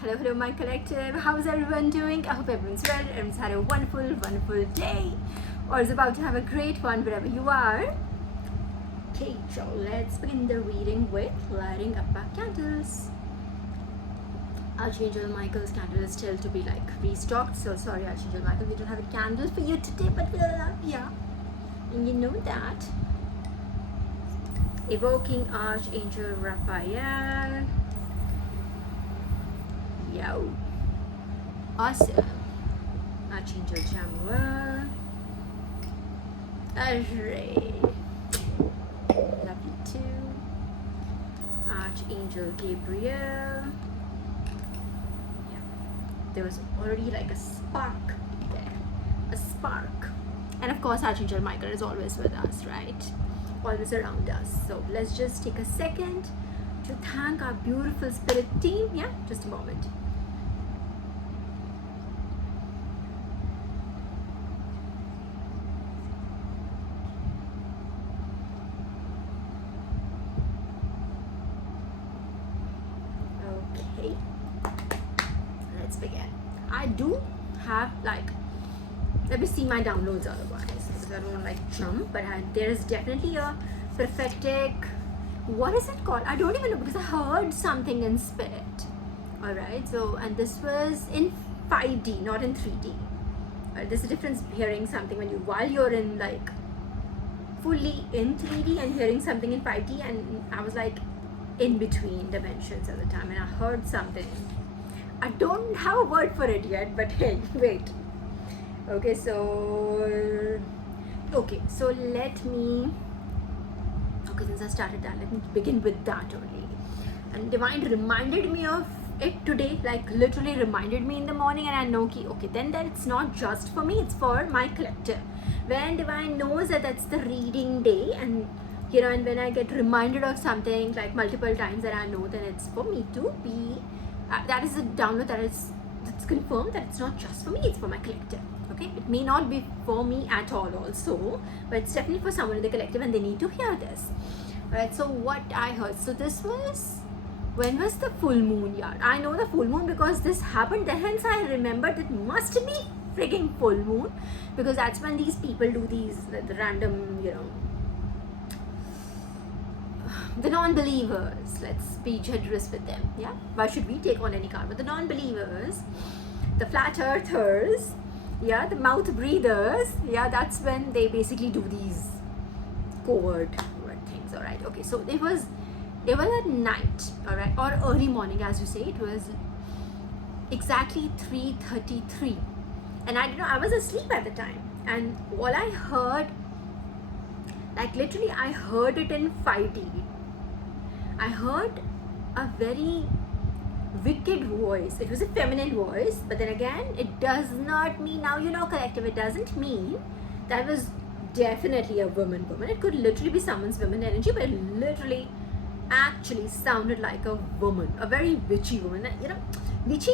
Hello, hello, my collective. How's everyone doing? I hope everyone's well. Everyone's had a wonderful, wonderful day, or is about to have a great one wherever you are. Okay, so let's begin the reading with lighting up our candles. Archangel Michael's candle is still to be restocked. So sorry, Archangel Michael, we don't have a candle for you today, but we love you, and you know that. Evoking Archangel Raphael. Yo. Awesome. Archangel Chamuel. Array. Love you too. Archangel Gabriel. Yeah. There was already a spark there. A spark. And of course, Archangel Michael is always with us, right? Always around us. So let's just take a second to thank our beautiful spirit team. Yeah, just a moment. Okay, let's begin. I do have let me see my downloads otherwise because I don't jump, but there is definitely a prophetic, what is it called? I don't even know because I heard something in spirit. All right, so and this was in 5D, not in 3D. There's a difference hearing something while you're in fully in 3D and hearing something in 5D, and I was in between dimensions at the time, and I heard something. I don't have a word for it yet, but hey, wait. Okay, so let me. Okay, since I started that, let me begin with that only. And Divine reminded me of it today, literally reminded me in the morning, and I know then that it's not just for me, it's for my collective. When Divine knows that that's the reading day, and and when I get reminded of something multiple times, that I know that it's for me to be, that is a download that's confirmed that it's not just for me, it's for my collective. Okay, it may not be for me at all also, but it's definitely for someone in the collective, and they need to hear this. Alright, so what I heard, so this was, when was the full moon? Yeah, I know the full moon because this happened then, hence I remembered it must be frigging full moon, because that's when these people do these the random, the non-believers, let's be generous with them. Yeah, why should we take on any karma? The non-believers, the flat earthers, yeah, the mouth breathers, yeah, that's when they basically do these covert things. All right, okay, so it was at night, all right, or early morning, as you say. It was exactly 3:33, and I was asleep at the time, and all I heard, literally I heard it in 5D. I heard a very wicked voice. It was a feminine voice, but then again, it does not mean, now collective, it doesn't mean that was definitely a woman. It could literally be someone's woman energy, but it literally actually sounded like a woman, a very witchy woman, witchy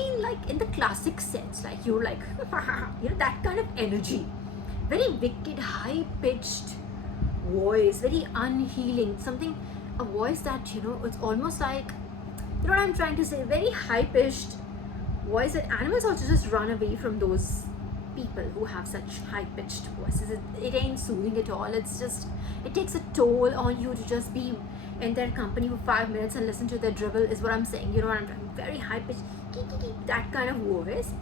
in the classic sense, you're that kind of energy, very wicked, high-pitched voice, very unhealing, something, a voice that it's almost you know what I'm trying to say, very high-pitched voice that animals also just run away from those people who have such high-pitched voices. It ain't soothing at all. It's just, it takes a toll on you to just be in their company for 5 minutes and listen to their dribble, is what I'm saying. You know what I'm talking, very high-pitched, that kind of voice.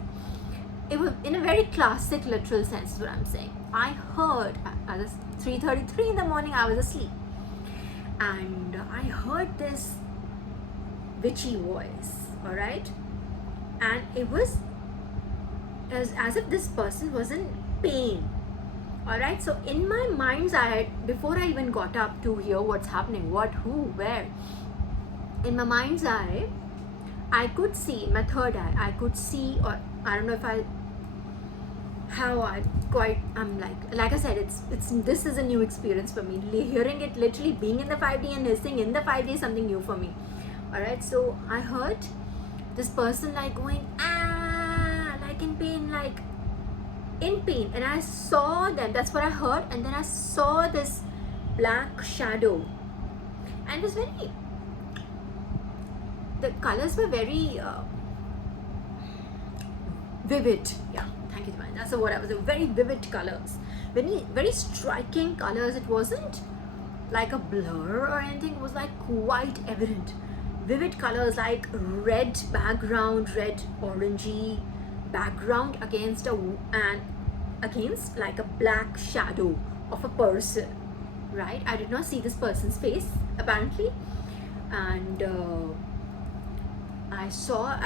It was in a very classic literal sense, is what I'm saying. I heard at 3:33 in the morning, I was asleep, and I heard this witchy voice, all right, and it was as if this person was in pain. All right, so in my mind's eye, before I even got up to hear what's happening, what, who, where, in my mind's eye, I could see, my third eye, I could see, or I don't know if I'm like I said, it's this is a new experience for me. Hearing it, literally being in the 5D and listening in the 5D is something new for me. All right, so I heard this person going in pain, and I saw them. That's what I heard, and then I saw this black shadow, and it was very, the colors were very vivid. Yeah, thank you, Divine. That's the word I was. Very vivid colors, very striking colors. It wasn't like a blur or anything. It was like quite evident. Vivid colors like red background, red orangey background against against like a black shadow of a person, right? I did not see this person's face apparently, and I saw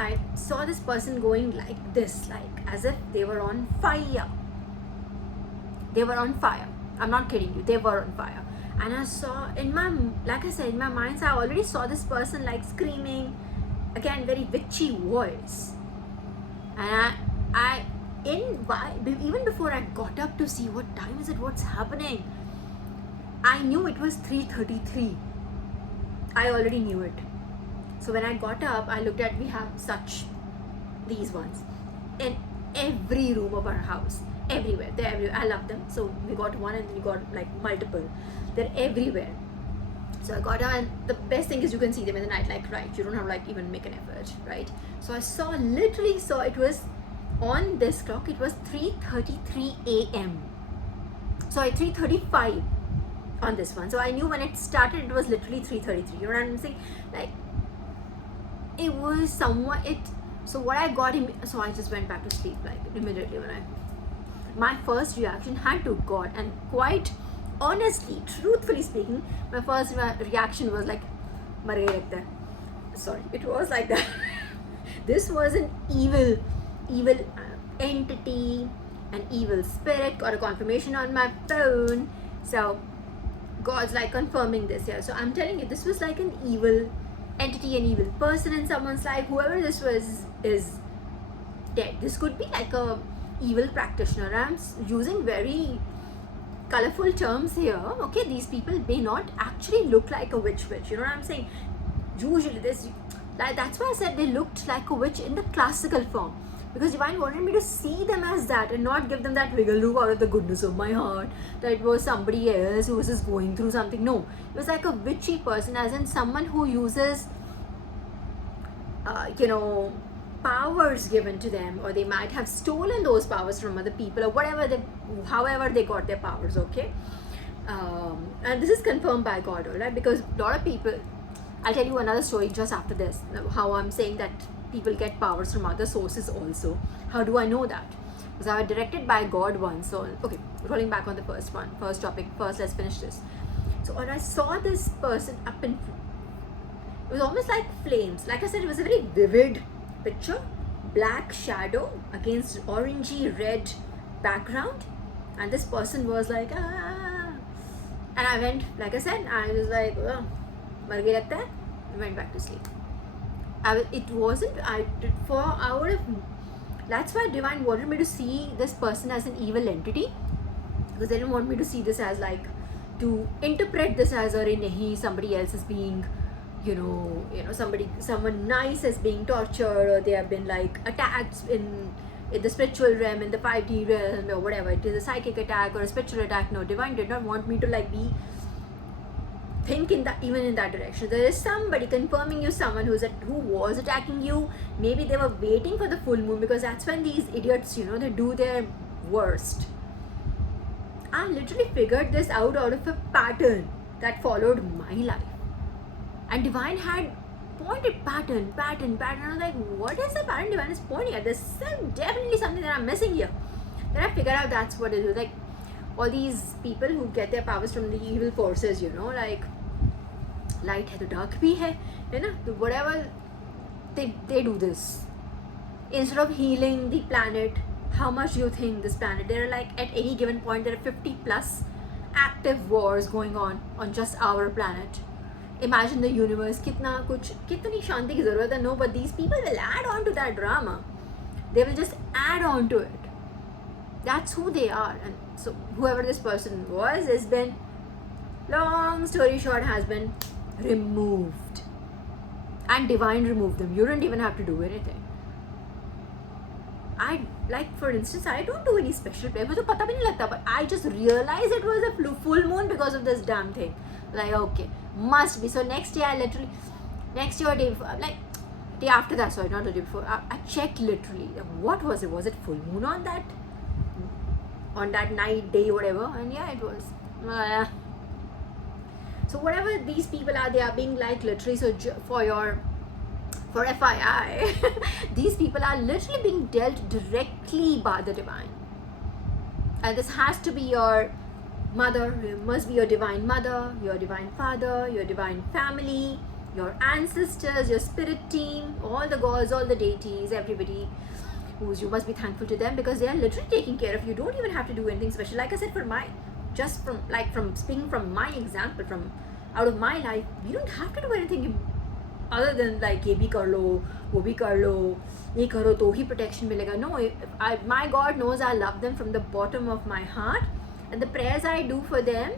this person going like this, like as if they were on fire. They were on fire. I'm not kidding you. They were on fire. And I saw like I said, in my mind, I already saw this person like screaming, again, very witchy voice. And even before I got up to see what time is it, what's happening, I knew it was 3:33. I already knew it. So when I got up, I looked at, we have these ones in every room of our house, everywhere. They're everywhere. I love them. So we got one and then we got like multiple. They're everywhere. So I got up, and the best thing is you can see them in the night, like, right, you don't have to like even make an effort, right? So I literally saw it was on this clock, it was 3:33 a.m. Sorry, 3:35 on this one. So I knew when it started, it was literally 3:33. You know what I'm saying? Like, it was somewhat so what I got him. So I just went back to sleep like immediately my first reaction had to God, and quite honestly, truthfully speaking, my first reaction was like, "Mar gaye lagta hai." Sorry, it was like that. This was an evil entity, an evil spirit. Got a confirmation on my phone. So God's like confirming this here. So I'm telling you, this was like an evil entity, an evil person in someone's life. Whoever this was is dead. This could be like a evil practitioner. I'm using very colorful terms here. Okay, these people may not actually look like a witch. You know what I'm saying? Usually that's why I said they looked like a witch in the classical form, because Divine wanted me to see them as that and not give them that wiggle room out of the goodness of my heart that it was somebody else who was just going through something. No, it was like a witchy person, as in someone who uses powers given to them, or they might have stolen those powers from other people, or however they got their powers. Okay, and this is confirmed by God, alright? Because a lot of people, I'll tell you another story just after this, how I'm saying that people get powers from other sources also. How do I know that? Because I was directed by God once. So okay, rolling back on the first topic. First, let's finish this. So when I saw this person up in, it was almost like flames. Like I said, it was a very vivid picture, black shadow against orangey red background, and this person was like, ah. And I went, like I said, I was like, oh, mar gaye lagta hai. I went back to sleep. That's why Divine wanted me to see this person as an evil entity, because they didn't want me to see this as like, to interpret this as somebody else is being, someone nice is being tortured, or they have been like attacked in the spiritual realm, in the 5D realm, or whatever. It is a psychic attack or a spiritual attack. No, Divine did not want me to like think even in that direction. There is somebody confirming you, someone who was attacking you. Maybe they were waiting for the full moon, because that's when these idiots, they do their worst. I literally figured this out of a pattern that followed my life. And Divine had pointed pattern. I was like, what is the pattern Divine is pointing at? There's definitely something that I'm missing here. Then I figured out that's what it is. Like, all these people who get their powers from the evil forces, like light hai to dark bhi hai, whatever, they do this. Instead of healing the planet, how much do you think this planet, there are like, at any given point, there are 50 plus active wars going on just our planet. Imagine the universe, kitni shanti ki zarurat hai. No, but these people will add on to that drama. They will just add on to it. That's who they are. And so whoever this person was has been, long story short, has been removed. And Divine removed them. You don't even have to do anything. For instance, I don't do any special prayer, but I just realized it was a full moon because of this damn thing. Like, okay, must be. So next year, day after that, sorry, not the day before, I checked literally, what was it? Was it full moon on that night, day, whatever? And yeah, it was. So whatever these people are, they are being like literally, so for FYI, these people are literally being dealt directly by the divine. And this has to be your mother, it must be your divine mother, your divine father, your divine family, your ancestors, your spirit team, all the gods, all the deities, everybody who's, you must be thankful to them because they are literally taking care of you. You don't even have to do anything special. Like I said, from speaking from my example, from out of my life, we don't have to do anything other than like ye bhi kar lo, wo bhi kar lo, ye karo to hi protection milega. No, my God knows I love them from the bottom of my heart, and the prayers I do for them,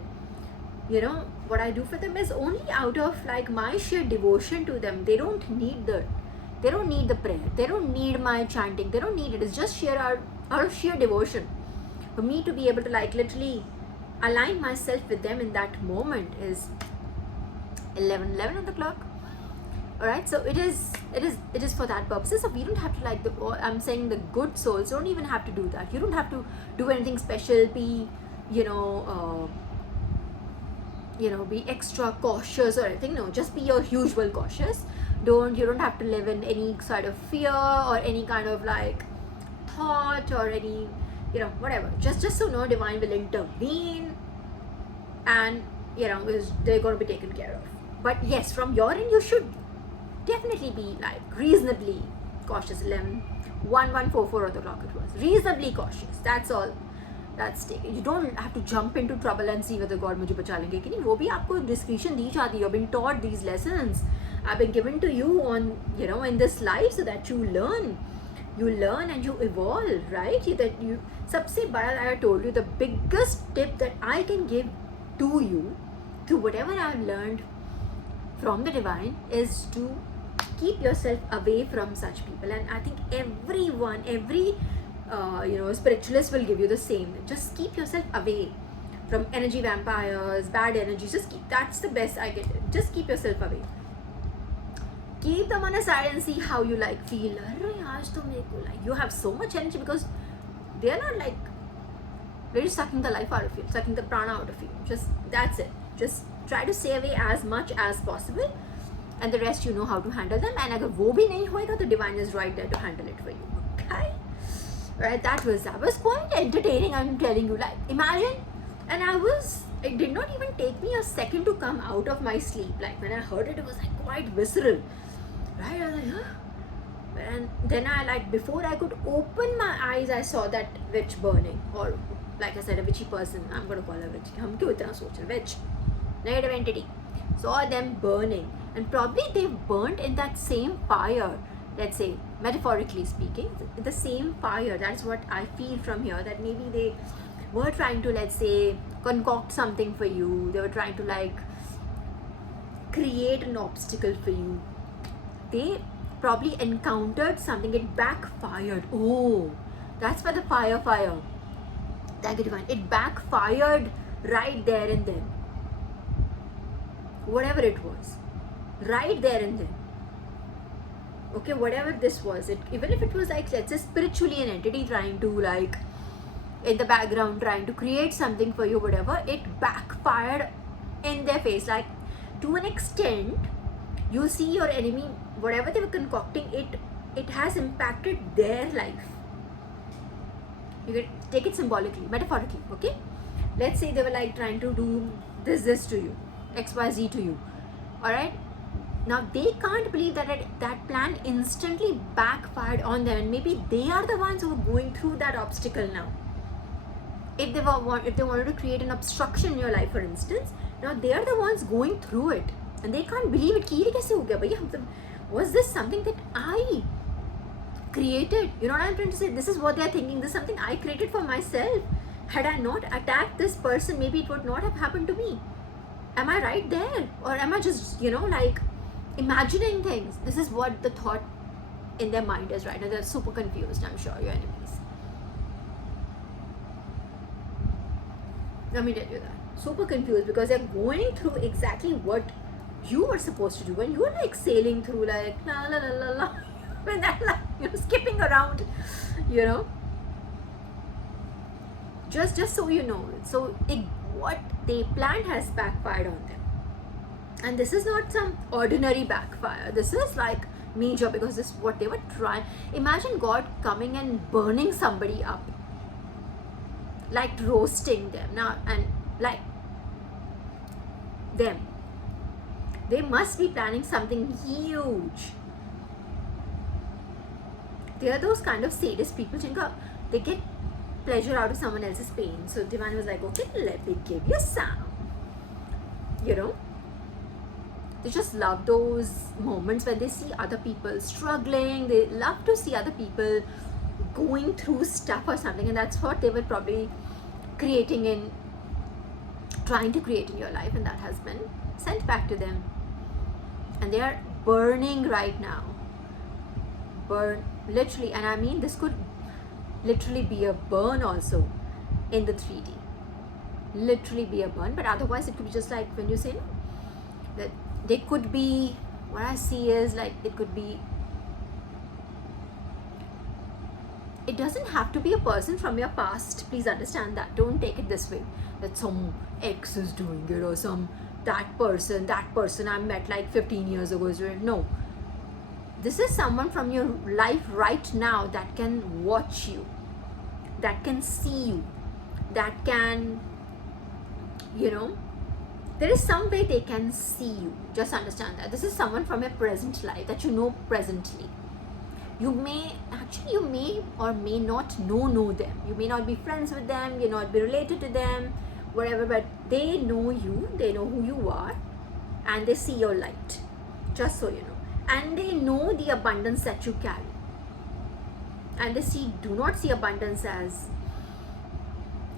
you know, what I do for them is only out of like my sheer devotion to them. They don't need the prayer, they don't need my chanting, they don't need it. It's just sheer out of sheer devotion. For me to be able to like literally align myself with them in that moment is 11 on the clock. Alright, so it is for that purposes. So we don't have to like I'm saying the good souls don't even have to do that. You don't have to do anything special, be be extra cautious or anything. No, just be your usual cautious. You don't have to live in any sort of fear or any kind of like thought or any whatever. Just so no divine will intervene and they're going to be taken care of. But yes, from your end you should definitely be like reasonably cautious. 11:44 on the clock it was. Reasonably cautious. That's all. That's taken. You don't have to jump into trouble and see whether God मुझे बचा लेंगे कि नहीं. वो भी आपको discretion दी जाती है. You've been taught these lessons. Have been given to you on in this life so that you learn and you evolve, right? सबसे बड़ा, I told you, the biggest tip that I can give to you through whatever I've learned from the divine is to keep yourself away from such people. And I think every spiritualist will give you the same. Just keep yourself away from energy vampires, bad energies. That's the best I get. Just keep yourself away. Keep them on a side and see how you feel. You have so much energy because they are not they're just sucking the life out of you, sucking the prana out of you. That's it. Just try to stay away as much as possible, and the rest you know how to handle them. And अगर वो भी नहीं होएगा, the divine is right there to handle it for you. Okay, right? That was quite entertaining. I'm telling you, imagine, and it did not even take me a second to come out of my sleep. When I heard it, it was quite visceral, right? I was like, huh? And then before I could open my eyes, I saw that witch burning, or like I said, a witchy person. I'm going to call her witch. हम क्यों इतना सोच रहे? Witch, negative entity. Saw them burning, and probably they burnt in that same fire. Let's say, metaphorically speaking, the same fire. That's what I feel from here. That maybe they were trying to, let's say, concoct something for you. They were trying to create an obstacle for you. They probably encountered something. It backfired. Oh, that's why the fire. Thank you, divine. It backfired right there and then. Whatever it was, right there and then. Okay, whatever this was, even if it was let's say spiritually an entity trying to in the background trying to create something for you, whatever, it backfired in their face. To an extent, you see your enemy, whatever they were concocting, it has impacted their life. You can take it symbolically, metaphorically, okay? Let's say they were trying to do this to you, XYZ to you, alright? Now they can't believe that plan instantly backfired on them, and maybe they are the ones who are going through that obstacle now. If they wanted to create an obstruction in your life, for instance, now they are the ones going through it, and they can't believe it. कि ये कैसे हो गया भैया? Was this something that I created? You know what I'm trying to say? This is what they are thinking. This is something I created for myself. Had I not attacked this person, maybe it would not have happened to me. Am I right there? Or am I just, imagining things? This is what the thought in their mind is right now. They're super confused, I'm sure, your enemies. Let me tell you that. Super confused because they're going through exactly what you were supposed to do, and you were like sailing through like la la la la la and that, like, you know, skipping around, you know. Just so you know, so what they planned has backfired on them, and this is not some ordinary backfire. This is like major, because this is what they were trying. Imagine God coming and burning somebody up, like roasting them now, and like them. They must be planning something huge. They are those kind of sadist people, jinka, they get pleasure out of someone else's pain. So Divine was like, okay, let me give you some. You know, they just love those moments when they see other people struggling. They love to see other people going through stuff or something, and that's what they were probably trying to create in your life, and that has been sent back to them, and they are burning right now. Burn, literally. And I mean, this could literally be a burn also in the 3D, literally be a burn. But otherwise it could be just like when you say, no, that they could be, what I see is like, it could be, it doesn't have to be a person from your past. Please understand that. Don't take it this way, that some ex is doing it, or some that person I met like 15 years ago is doing it. No, this is someone from your life right now that can watch you, that can see you, that can, you know, there is some way they can see you. Just understand that. This is someone from your present life that you know presently. You may or may not know them. You may not be friends with them, you not be related to them, whatever, but they know you, they know who you are, and they see your light. Just so you know. And they know the abundance that you carry. And they do not see abundance as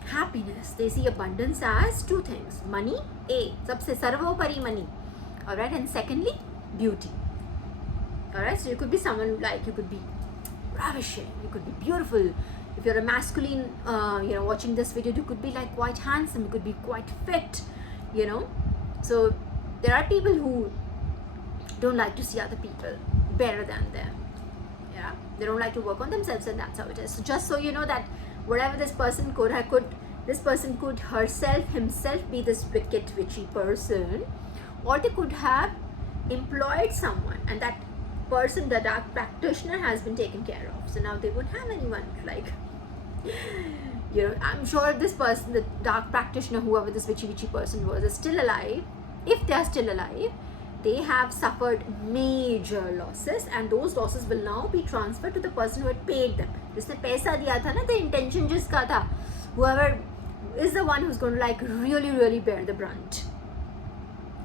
happiness. They see abundance as two things. Money, sabse sarvopari money. Alright, and secondly, beauty. Alright, so you could be someone like, you could be ravishing, you could be beautiful. If you're a masculine, watching this video, you could be like quite handsome, you could be quite fit, you know. So there are people who don't like to see other people better than them. Yeah, they don't like to work on themselves, and that's how it is. So just so you know that whatever this person could himself be this wicked, witchy person, or they could have employed someone, and that person, the dark practitioner, has been taken care of. So now they won't have anyone like, you know. I'm sure this person, the dark practitioner, whoever this witchy person was, is still alive. If they are still alive, they have suffered major losses, and those losses will now be transferred to the person who had paid them. जिसने पैसा दिया था ना, the intention जिसका था, whoever is the one who's going to like really bear the brunt.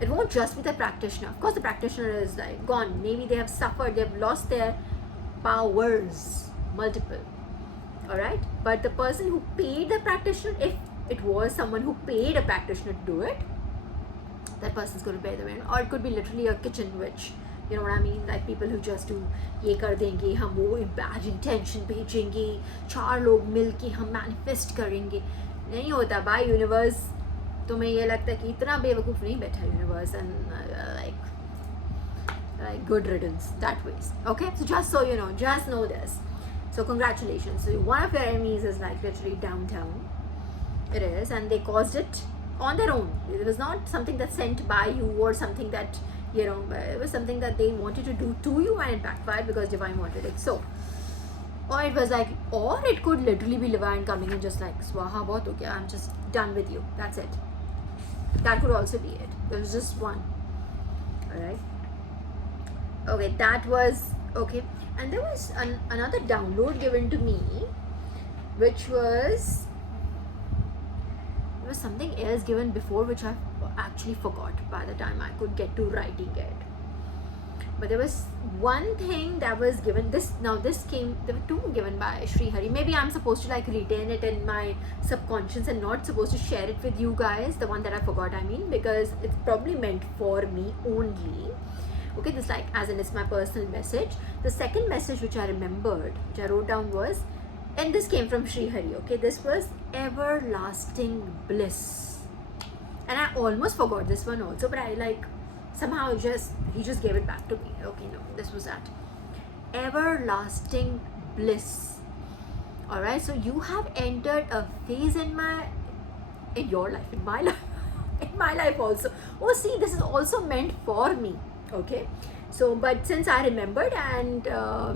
It won't just be the practitioner. Of course, the practitioner is like gone. Maybe they have suffered, they've lost their powers, multiple. Alright? But the person who paid the practitioner, if it was someone who paid a practitioner to do it, that person's going to bear the brunt. Or it could be literally a kitchen witch. You know what I mean? Like people who just do, ये कर देंगे, हम वो bad intention भेजेंगे, 4 लोग मिलके हम manifest करेंगे. नहीं होता by universe. तुम्हें ये लगता है कि इतना बेवकूफ़ नहीं बैठा universe, and like good riddance that ways. Okay, so just so you know, just know this. So congratulations. So one of your enemies is like literally downtown. It is, and they caused it on their own. It was not something that's sent by you, or something that, you know, it was something that they wanted to do to you, and it backfired because Divine wanted it. So, or it was like, or it could literally be Divine coming and just like, Swaha, bahut ho gaya, I'm just done with you. That's it. That could also be it. There was just one. Alright. Okay, that was okay. And there was another download given to me, which was, there was something else given before, which I actually forgot by the time I could get to writing it. But there was one thing that was given. There were two given by Sri Hari. Maybe I'm supposed to like retain it in my subconscious and not supposed to share it with you guys. The one that I forgot, I mean, because it's probably meant for me only. Okay, this like, as in it's my personal message. The second message which I remembered, which I wrote down was, and this came from Sri Hari, okay, this was everlasting bliss. And I almost forgot this one also, but I like somehow he just gave it back to me. Okay, no, this was that everlasting bliss. All right, so you have entered a phase in your life, in my life, in my life also. Oh, see, this is also meant for me. Okay, so but since I remembered and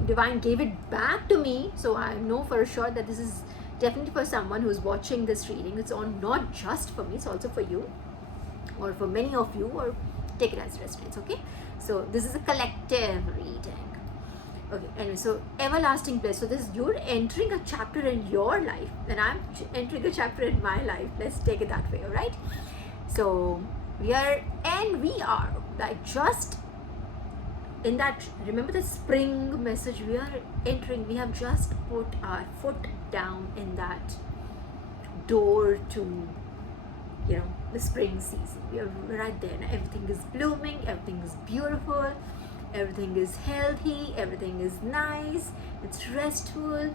divine gave it back to me, so I know for sure that this is definitely for someone who's watching this reading. It's on not just for me, it's also for you, or for many of you, or take it as resonates. Okay, so this is a collective reading. Okay, anyway, so everlasting bliss. So this, you're entering a chapter in your life, and I'm entering a chapter in my life. Let's take it that way, all right? So we are like just in that, remember the spring message, we are entering, we have just put our foot down in that door to, you know, the spring season. We are right there, and everything is blooming, everything is beautiful, everything is healthy, everything is nice, it's restful,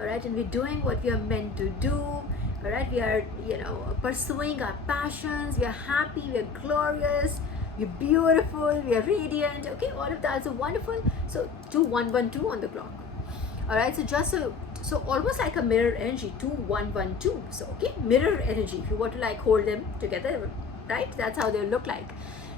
all right? And we're doing what we are meant to do, all right? We are, you know, pursuing our passions, we are happy, we are glorious, we're beautiful, we are radiant. Okay, all of that is wonderful. So 2112 on the clock, all right? So just so almost like a mirror energy, 2112. So okay, mirror energy, if you want to like hold them together, right? That's how they look like.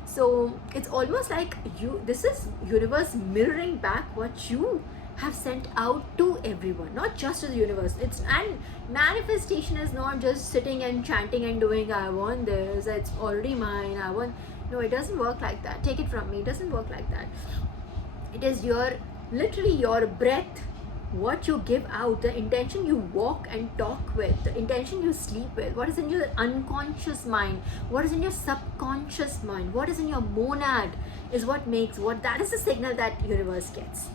So it's almost like this is universe mirroring back what you have sent out to everyone, not just to the universe. And manifestation is not just sitting and chanting and doing, I want this, it's already mine, I want. No, it doesn't work like that. Take it from me, it doesn't work like that. It is literally your breath, what you give out, the intention you walk and talk with, the intention you sleep with, what is in your unconscious mind, what is in your subconscious mind, what is in your monad is what makes what, that is the signal that universe gets.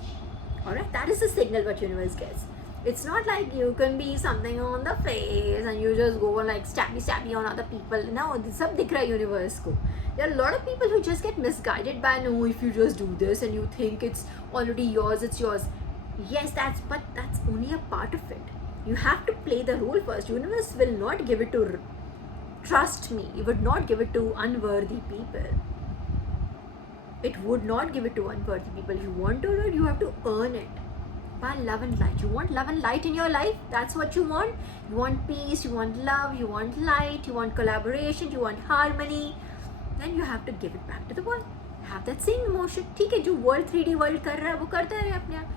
All right, that is the signal what universe gets. It's not like you can be something on the face and you just go like stabby on other people. No, this sab dikh raha universe ko. There are a lot of people who just get misguided by, no, if you just do this and you think it's already yours, it's yours. Yes, but that's only a part of it. You have to play the role first. Universe will not give it to, trust me, it would not give it to unworthy people. It would not give it to unworthy people. If you want to do it, you have to earn it by love and light. You want love and light in your life? That's what you want. You want peace, you want love, you want light, you want collaboration, you want harmony. Then you have to give it back to the world. Have that same emotion. ठीक है, जो world 3D world कर रहा है वो करता है अपने आप.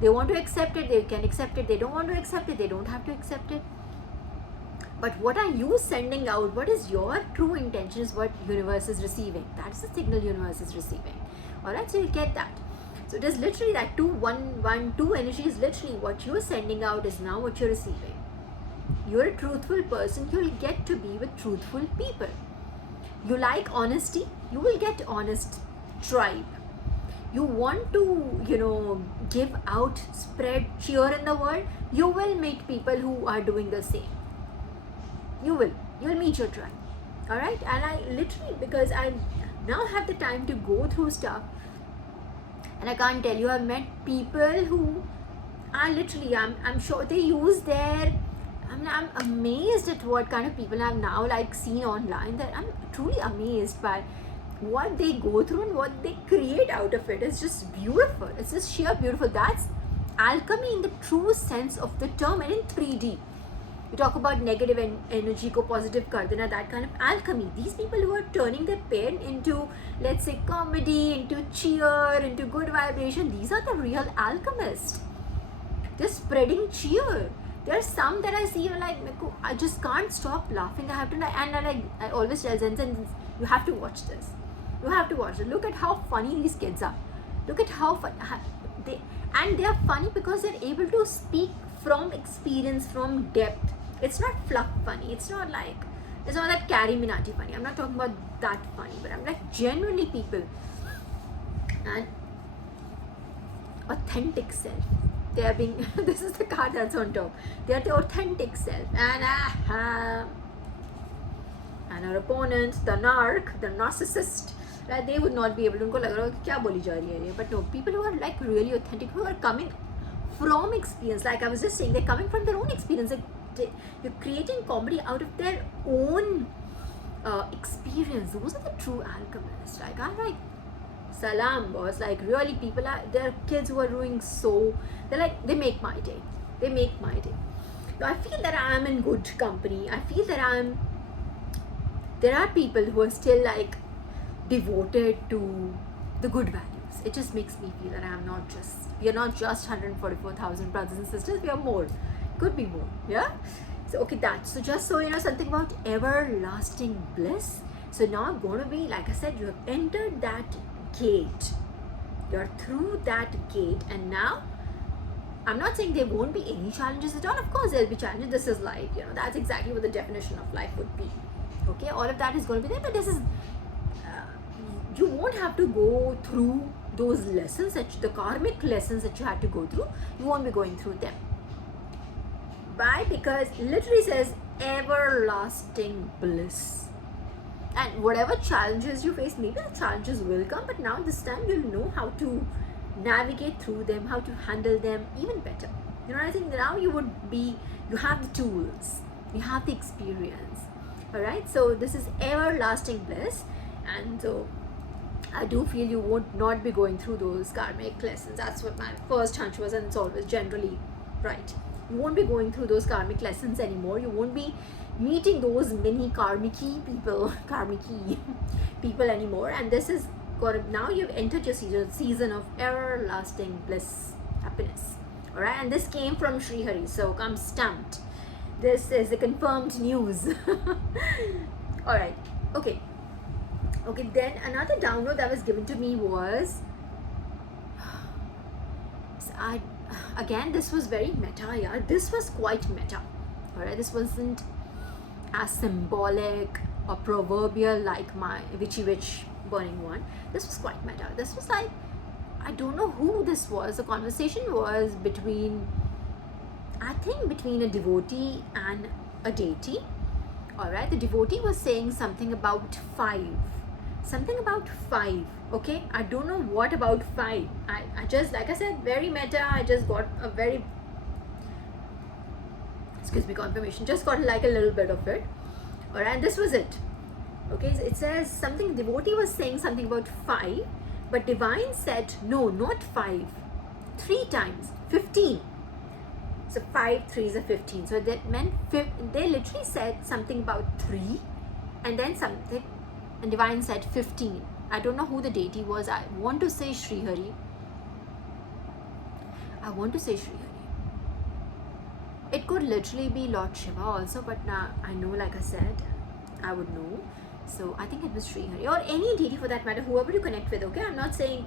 They want to accept it, they can accept it. They don't want to accept it, they don't have to accept it. But what are you sending out? What is your true intention is what universe is receiving. That's the signal universe is receiving. Alright, so you get that. So it is literally that 2112 energy is literally what you're sending out is now what you're receiving. You're a truthful person, you'll get to be with truthful people. You like honesty, you will get honest tribe. You want to, you know, give out, spread cheer in the world, you will meet people who are doing the same. You'll meet your tribe. All right, and I literally, because I now have the time to go through stuff, and I can't tell you, I've met people who are literally, I'm sure they use their, I'm amazed at what kind of people I've now like seen online, that I'm truly amazed by what they go through and what they create out of it. It's just beautiful. It's just sheer beautiful. That's alchemy in the true sense of the term, and in 3D. You talk about negative energy ko positive kar dena, that kind of alchemy. These people who are turning their pain into, let's say, comedy, into cheer, into good vibration, these are the real alchemists. They're spreading cheer. There are some that I see, like, I just can't stop laughing. I have to, and I always tell Zen, you have to watch this. You have to watch it. Look at how funny these kids are. Look at how they are funny because they're able to speak from experience, from depth. It's not fluff funny. It's not that Carrie Minati funny. I'm not talking about that funny, but I'm like genuinely people and authentic self. They are being, this is the card that's on top. They are the authentic self. And our opponents, the narcissist, right, they would not be able to, उनको लग रहा है कि क्या बोली जा रही है ये. But no, people who are like really authentic, who are coming from experience, like I was just saying, they're coming from their own experience. They're creating comedy out of their own experience. Those are the true alchemists. Like, I like Salam, boss. Like, really, there are kids who are doing so, they make my day. They make my day. So I feel that I am in good company. I feel that there are people who are still like devoted to the good values. It just makes me feel that we are not just 144,000 brothers and sisters, we are more. Could be more, yeah? So, okay, so just so you know, something about everlasting bliss. So now going to be, like I said, you have entered that gate. You're through that gate, and now, I'm not saying there won't be any challenges at all. Of course, there'll be challenges. This is life, that's exactly what the definition of life would be. Okay, all of that is going to be there, but this is, you won't have to go through those lessons, the karmic lessons that you had to go through. You won't be going through them. Why? Because it literally says everlasting bliss. And whatever challenges you face, maybe the challenges will come, but now this time you'll know how to navigate through them, how to handle them even better. I think now you have the tools, you have the experience. Alright, so this is everlasting bliss, and so I do feel you would not be going through those karmic lessons. That's what my first hunch was, and it's always generally right. You won't be going through those karmic lessons anymore. You won't be meeting those many karmic-y people anymore. And this is now you've entered your season of everlasting bliss, happiness. Alright, and this came from Sri Hari, so I'm stumped. This is the confirmed news. Alright, okay, then another download that was given to me was, again, this was very meta, yeah. This was quite meta. Alright, this wasn't as symbolic or proverbial like my witchy witch burning one. This was quite meta. This was like, I don't know who this was. The conversation was between a devotee and a deity. Alright, the devotee was saying something about 5. Okay, I don't know what about 5. I just, like I said, very meta. I just got a very, confirmation, just got like a little bit of it. Alright, and this was it. Okay, so it says something, devotee was saying something about 5, but divine said no, not 5, 3 times, 15. So 5 3s are 15. So that meant they literally said something about 3, and then something, and divine said 15. I don't know who the deity was. I want to say Sri Hari. It could literally be Lord Shiva also, but now I know, like I said, I would know. So I think it was Sri Hari, or any deity for that matter, whoever you connect with. Okay, I'm not saying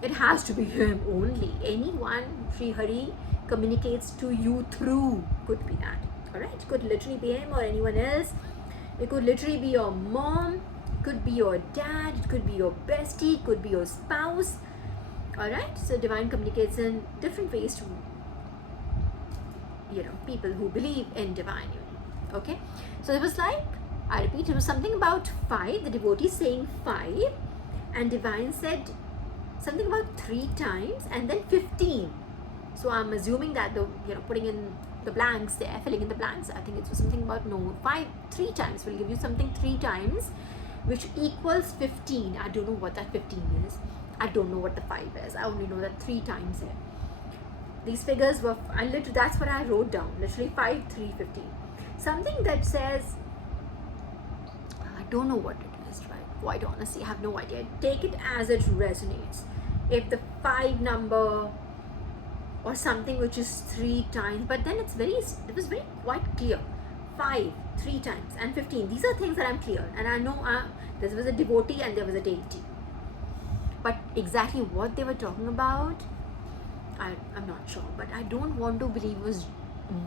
it has to be him only. Anyone Sri Hari communicates to you through could be that. Alright, it could literally be him or anyone else. It could literally be your mom, it could be your dad, it could be your bestie, it could be your spouse. Alright, so divine communicates in different ways to people who believe in divine. Okay, so it was like, I repeat, it was something about 5, the devotee saying 5, and divine said something about 3 times, and then 15. So I'm assuming that putting in the blanks there, filling in the blanks, I think it was something about 3 times will give you something 3 times, which equals 15. I don't know what that 15 is. I don't know what the 5 is. I only know that 3 times here. These figures were, that's what I wrote down, literally 5, 3, 15. Something that says, I don't know what it is, right? Quite honestly, I have no idea. Take it as it resonates. If the 5 number or something which is 3 times, but then it was very quite clear. 5, 3 times, and 15. These are things that I'm clear, and I know there was a devotee and there was a deity. But exactly what they were talking about, I'm not sure, but I don't want to believe it was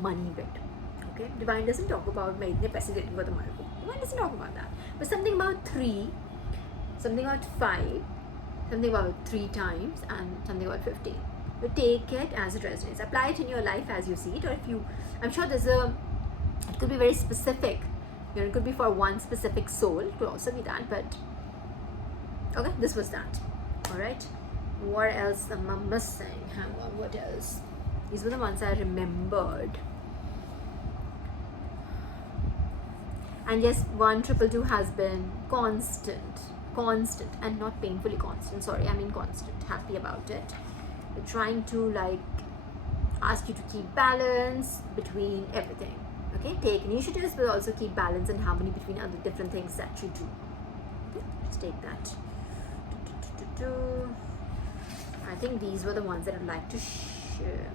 money bit. Okay, divine doesn't talk about divine doesn't talk about that, but something about 3, something about 5, something about 3 times, and something about 15. So take it as it resonates. Apply it in your life as you see it, or I'm sure it could be very specific. It could be for one specific soul. It could also be that, but okay, this was that. Alright, what else am I missing? Hang on, what else? These were the ones I remembered. And yes, 122 has been constant constant and not painfully constant. Sorry, I mean constant. Happy about it. They're trying to like ask you to keep balance between everything. Okay, take initiatives, but also keep balance and harmony between other different things that you do. Okay, just take that. I think these were the ones that I'd like to share.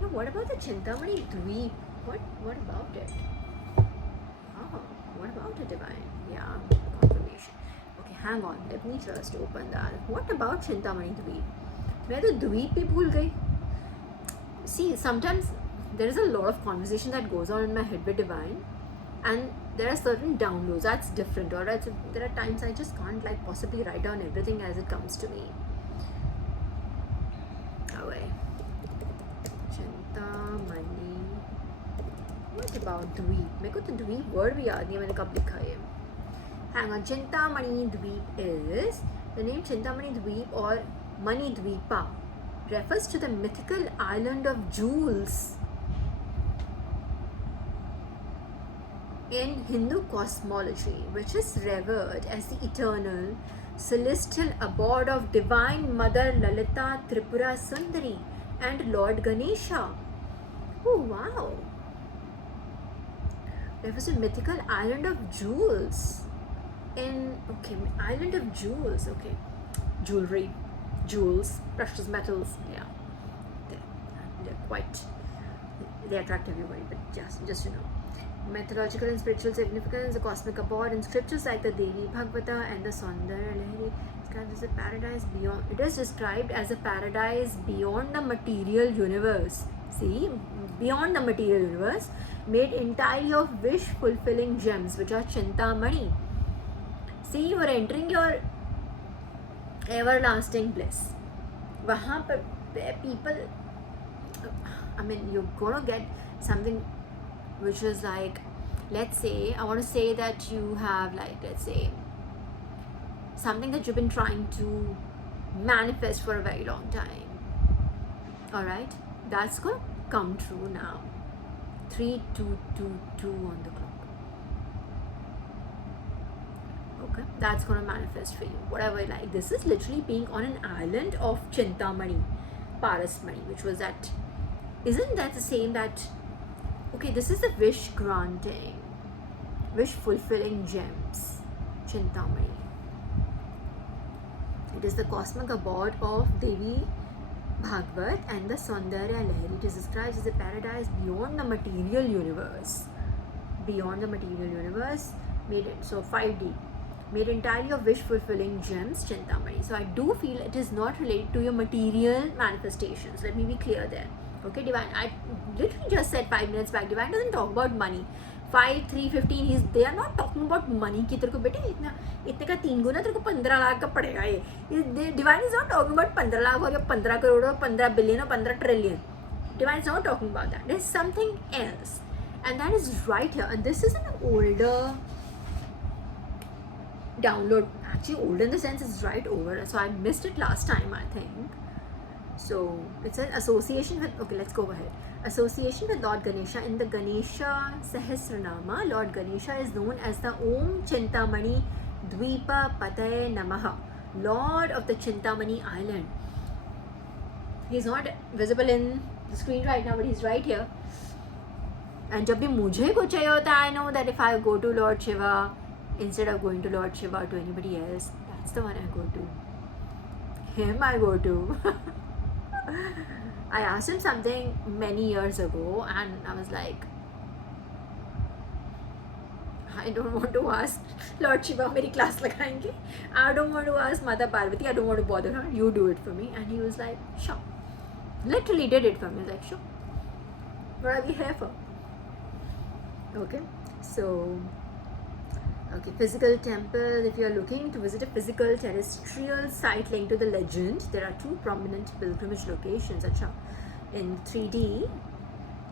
Now, what about the Chintamani Dweep? What about it? Oh, what about it, Divine? Yeah, confirmation. Okay, hang on. Let me just open that. What about Chintamani Dweep? मैं तो द्वीप ही भूल गई. See, sometimes there is a lot of conversation that goes on in my head with Divine, and there are certain downloads. That's different, alright? So there are times I just can't like possibly write down everything as it comes to me. Away. Chintamani. What about Dweep? मेरे को तो Dweep word भी याद नहीं है, मैंने कब लिखा है. Hang on. Chintamani Dweep is the name Chintamani Dweep or Mani Dweepa refers to the mythical island of jewels in Hindu cosmology, which is revered as the eternal celestial abode of Divine Mother Lalita Tripura Sundari and Lord Ganesha. Oh wow! Refers to mythical island of jewels in island of jewels. Okay, jewelry. Jewels, precious metals, yeah, they attract everybody, but just you know. Mythological and spiritual significance, the cosmic abode in scriptures like the Devi Bhagavata and the Saundarya Lahari described as a paradise beyond. It is described as a paradise beyond the material universe. See, beyond the material universe, made entirely of wish-fulfilling gems, which are Chintamani. See, you are entering your everlasting bliss. वहाँ पर people, I mean, you're gonna get something which is like, let's say, I want to say that you have like, let's say, something that you've been trying to manifest for a very long time. Alright, that's gonna come true now. 3222 on the clock. Okay, that's gonna manifest for you, whatever you like. This is literally being on an island of Chintamani, Parasmani, which was that. Isn't that the same that? Okay, this is the wish granting, wish fulfilling gems, Chintamani. It is the cosmic abode of Devi Bhagavat and the Saundarya Lahari. It is described as a paradise beyond the material universe. Beyond the material universe, made it so 5D. Made entirely of wish-fulfilling gems, Chintamani. So I do feel it is not related to your material manifestations. Let me be clear there. Okay, Divine. I literally just said 5 minutes back. Divine doesn't talk about money. 5, 3, 15. They are not talking about money. कि तेरे को बेटे इतने का 3 गुना तेरे को 15 लाख का पड़ेगा ये. Divine is not talking about 15 lakh or 15 crore or 15 billion or 15 trillion. Divine is not talking about that. There's something else, and that is right here. And this is an older download, actually old in the sense it's right over, so I missed it last time, I think. So it's an association with, okay, let's go ahead. Association with Lord Ganesha. In the Ganesha Sahasranama, Lord Ganesha is known as the Om Chintamani Dweepa Pataye Namaha, Lord of the Chintamani Island. He's not visible in the screen right now, but he's right here. And जब भी मुझे कुछ चाहिए होता है, I know that if I go to Lord Shiva, instead of going to Lord Shiva to anybody else, that's the one I go to. Him I go to. I asked him something many years ago and I was like, I don't want to ask Lord Shiva मेरी class लगाएंगे. I don't want to ask Mata Parvati. I don't want to bother her. You do it for me. And he was like, sure. Literally did it for me. He was like, sure. What are we here for? Okay. So, okay, physical temple. If you are looking to visit a physical terrestrial site linked to the legend, there are 2 prominent pilgrimage locations. Acha. In 3D,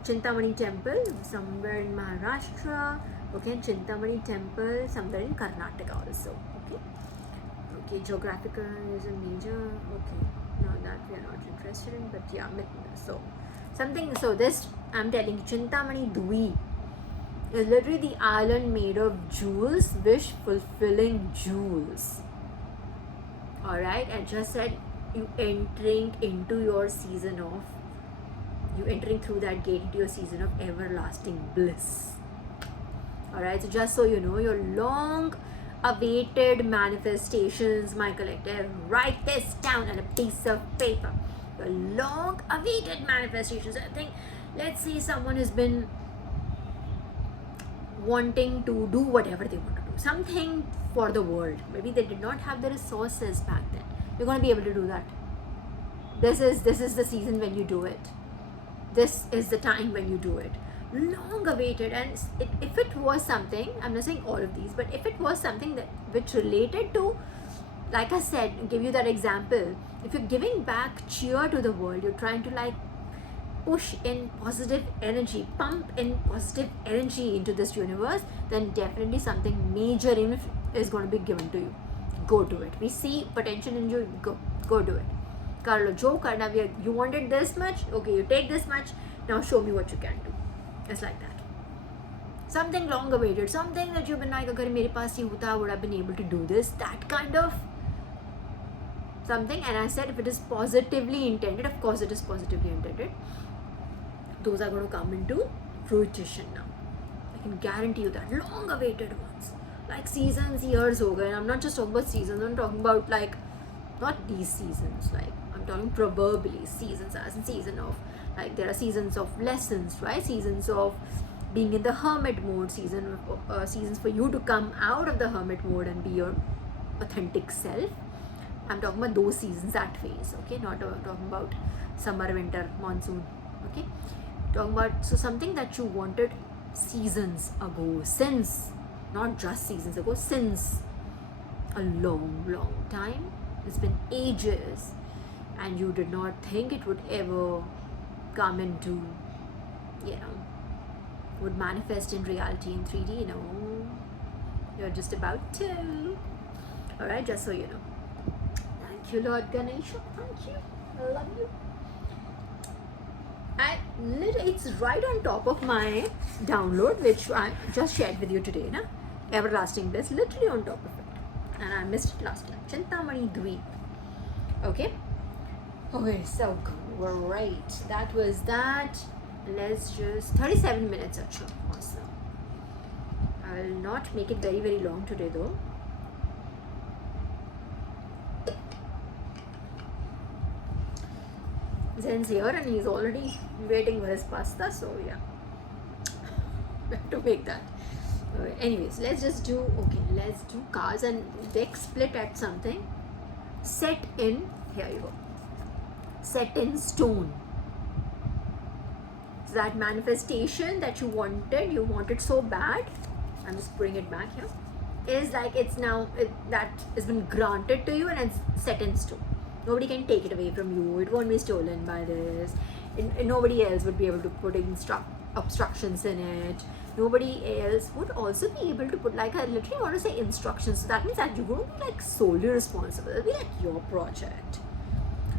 Chintamani Temple, somewhere in Maharashtra. Okay, Chintamani Temple, somewhere in Karnataka also. Okay. Okay, geographical is a major. Okay, no, that we are not interested in. But yeah, so Something, so this, I'm telling you, Chintamani Dwi is literally the island made of jewels, wish fulfilling jewels. Alright, I just said you entering into your season of, you entering through that gate into your season of everlasting bliss. Alright, so just so you know, your long awaited manifestations, my collective, write this down on a piece of paper. Your long awaited manifestations. I think, let's say someone has been wanting to do whatever they want to do, something for the world. Maybe they did not have the resources back then. You're going to be able to do that. This is the season when you do it. This is the time when you do it. Long awaited. And if it was something, I'm not saying all of these, but if it was something that which related to, like I said, give you that example, if you're giving back cheer to the world, you're trying to like push in positive energy, pump in positive energy into this universe, then definitely something major is going to be given to you. Go do it. We see potential in you, go do it. Karlo, jo karna, you wanted this much, okay, you take this much, now show me what you can do. It's like that. Something long awaited, something that you've been like, agar mere paas ye hota, I would have been able to do this, that kind of something. And I said, if it is positively intended, of course it is positively intended, those are going to come into fruition now. I can guarantee you that. Long awaited ones, like seasons, years ho gaye. And I'm not just talking about seasons, I'm talking about like, not these seasons, like I'm talking proverbially seasons, as in season of, like there are seasons of lessons, right? Seasons of being in the hermit mode, seasons for you to come out of the hermit mode and be your authentic self. I'm talking about those seasons, that phase, okay? Not talking about summer, winter, monsoon, okay? Talking about, so something that you wanted seasons ago, since, not just seasons ago, since a long time. It's been ages, and you did not think it would ever come into, would manifest in reality in 3D. No, you're just about to. Alright, just so you know. Thank you, Lord Ganesha. Thank you. I love you. It's right on top of my download, which I just shared with you today, na? Everlasting Bliss, literally on top of it. And I missed it last time. Chintamani Dweep. Okay? Okay, so great. That was that. Let's just 37 minutes actually. Awesome. I will not make it very long today though. Zen's here and he's already waiting for his pasta, so yeah. We have to make that. Anyways, let's do cards and deck split at something. Set in, here you go. Set in stone. So that manifestation that you wanted so bad, I'm just bring it back here, is like it's now, that has been granted to you and it's set in stone. Nobody can take it away from you. It won't be stolen by this. Nobody else would be able to put obstructions in it. Nobody else would also be able to put, like, I literally want to say instructions. So that means that you're going to be like solely responsible. It'll be like your project.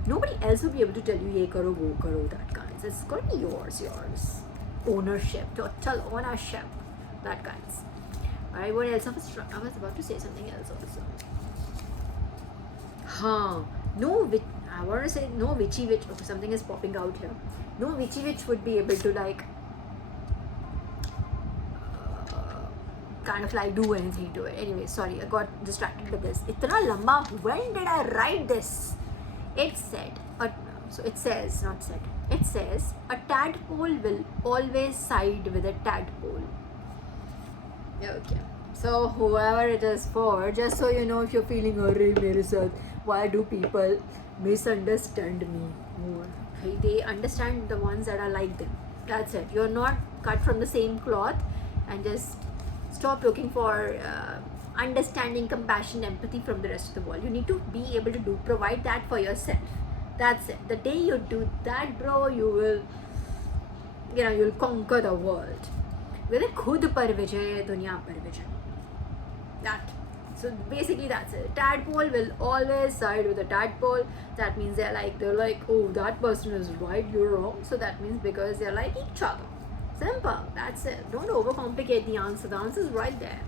Nobody else will be able to tell you, ye karo, wo karo, that kind. It's going to be yours. Ownership, total ownership, that kinds. Alright, what else? I was about to say something else also. I want to say no witchy witch. Okay, something is popping out here. No witchy witch would be able to like kind of like do anything to it. Anyway, sorry, I got distracted with this. Itna lamba. When did I write this? It said, it says, a tadpole will always side with a tadpole. Okay. So whoever it is for, just so you know, if you're feeling, arey mere saath, why do people misunderstand me more? Okay, they understand the ones that are like them. That's it. You're not cut from the same cloth, and just stop looking for understanding, compassion, empathy from the rest of the world. You need to be able to provide that for yourself. That's it. The day you do that, bro, you'll conquer the world. With khud par vijay, dunya par vijay. That. So basically that's it. Tadpole will always side with a tadpole. That means they're like, oh, that person is right, you're wrong. So that means because they're like each other. Simple. That's it. Don't overcomplicate the answer. The answer is right there.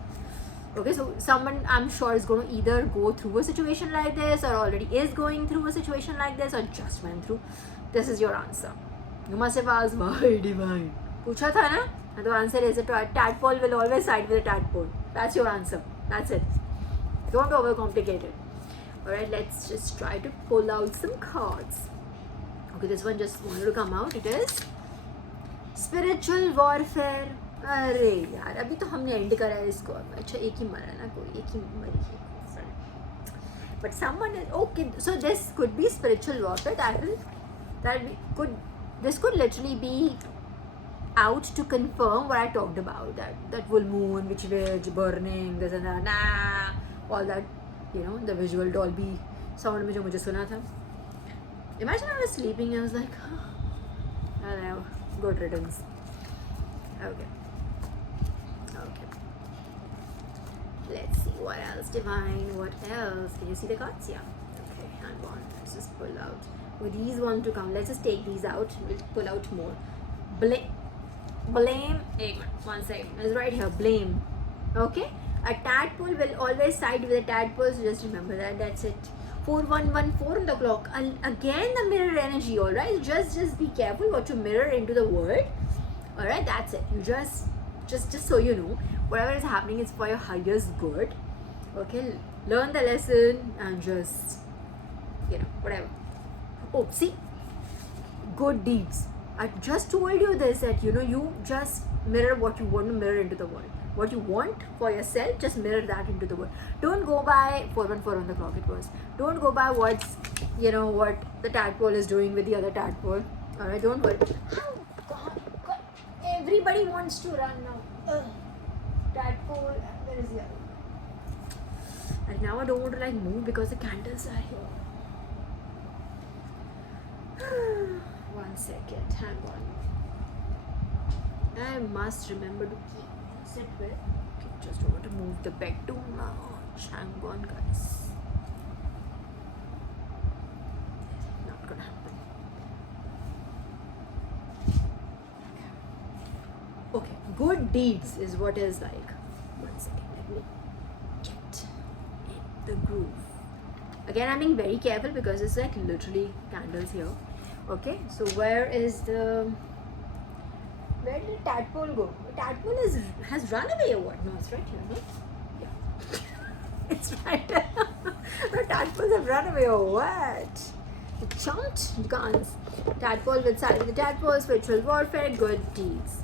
Okay, so someone I'm sure is going to either go through a situation like this, or already is going through a situation like this, or just went through. This is your answer. You must have asked, why divine? Pucha tha na? And the answer is a tadpole will always side with a tadpole. That's your answer. That's it. Don't overcomplicate it. Alright, let's just try to pull out some cards. Okay, this one just wanted to come out. It is Spiritual Warfare. अरे यार अभी तो हमने and करा है इसको. अच्छा एक ही मरा ना कोई, एक ही मरी है. But someone is okay. So this could be spiritual warfare. This could literally be out to confirm what I talked about. That full moon, which burning, this and that, nah, all that. You know, the visual Dolby sound में जो मुझे सुना था. Imagine I was sleeping and I was like, I don't know, good riddance. Okay. Let's see what else, divine. What else? Can you see the cards? Yeah. Okay, hang on. Let's just pull out. With these want to come. Let's just take these out. We'll pull out more. Blame. One second. It's right here. Blame. Okay. A tadpole will always side with a tadpole. So just remember that. That's it. 4114 on the clock. And again, the mirror energy. All right. Just be careful what you mirror into the world. All right. That's it. You just so you know, whatever is happening is for your highest good. Okay, learn the lesson and just, you know, whatever. Oh, see, good deeds. I just told you this, that you know, you just mirror what you want to mirror into the world. What you want for yourself, just mirror that into the world. Don't go by 414 on the clock. It was. Don't go by what the tadpole is doing with the other tadpole. All right, don't worry. God. Everybody wants to run now. Tadpole, where is the other one? And now I don't want to like move because the candles are here. 1 second, hang on. I must remember to sit with. Okay, just don't want to move the bed too much. Hang on, guys. Not gonna happen. Okay, good deeds is what is like. 1 second, let me get in the groove. Again, I'm being very careful because it's like literally candles here. Okay, so where did the tadpole go? The tadpole has run away or what? No, it's right here, no? Yeah. It's right there. The tadpoles have run away or what? It jumped guns. Tadpole with side of the tadpole, spiritual warfare, good deeds.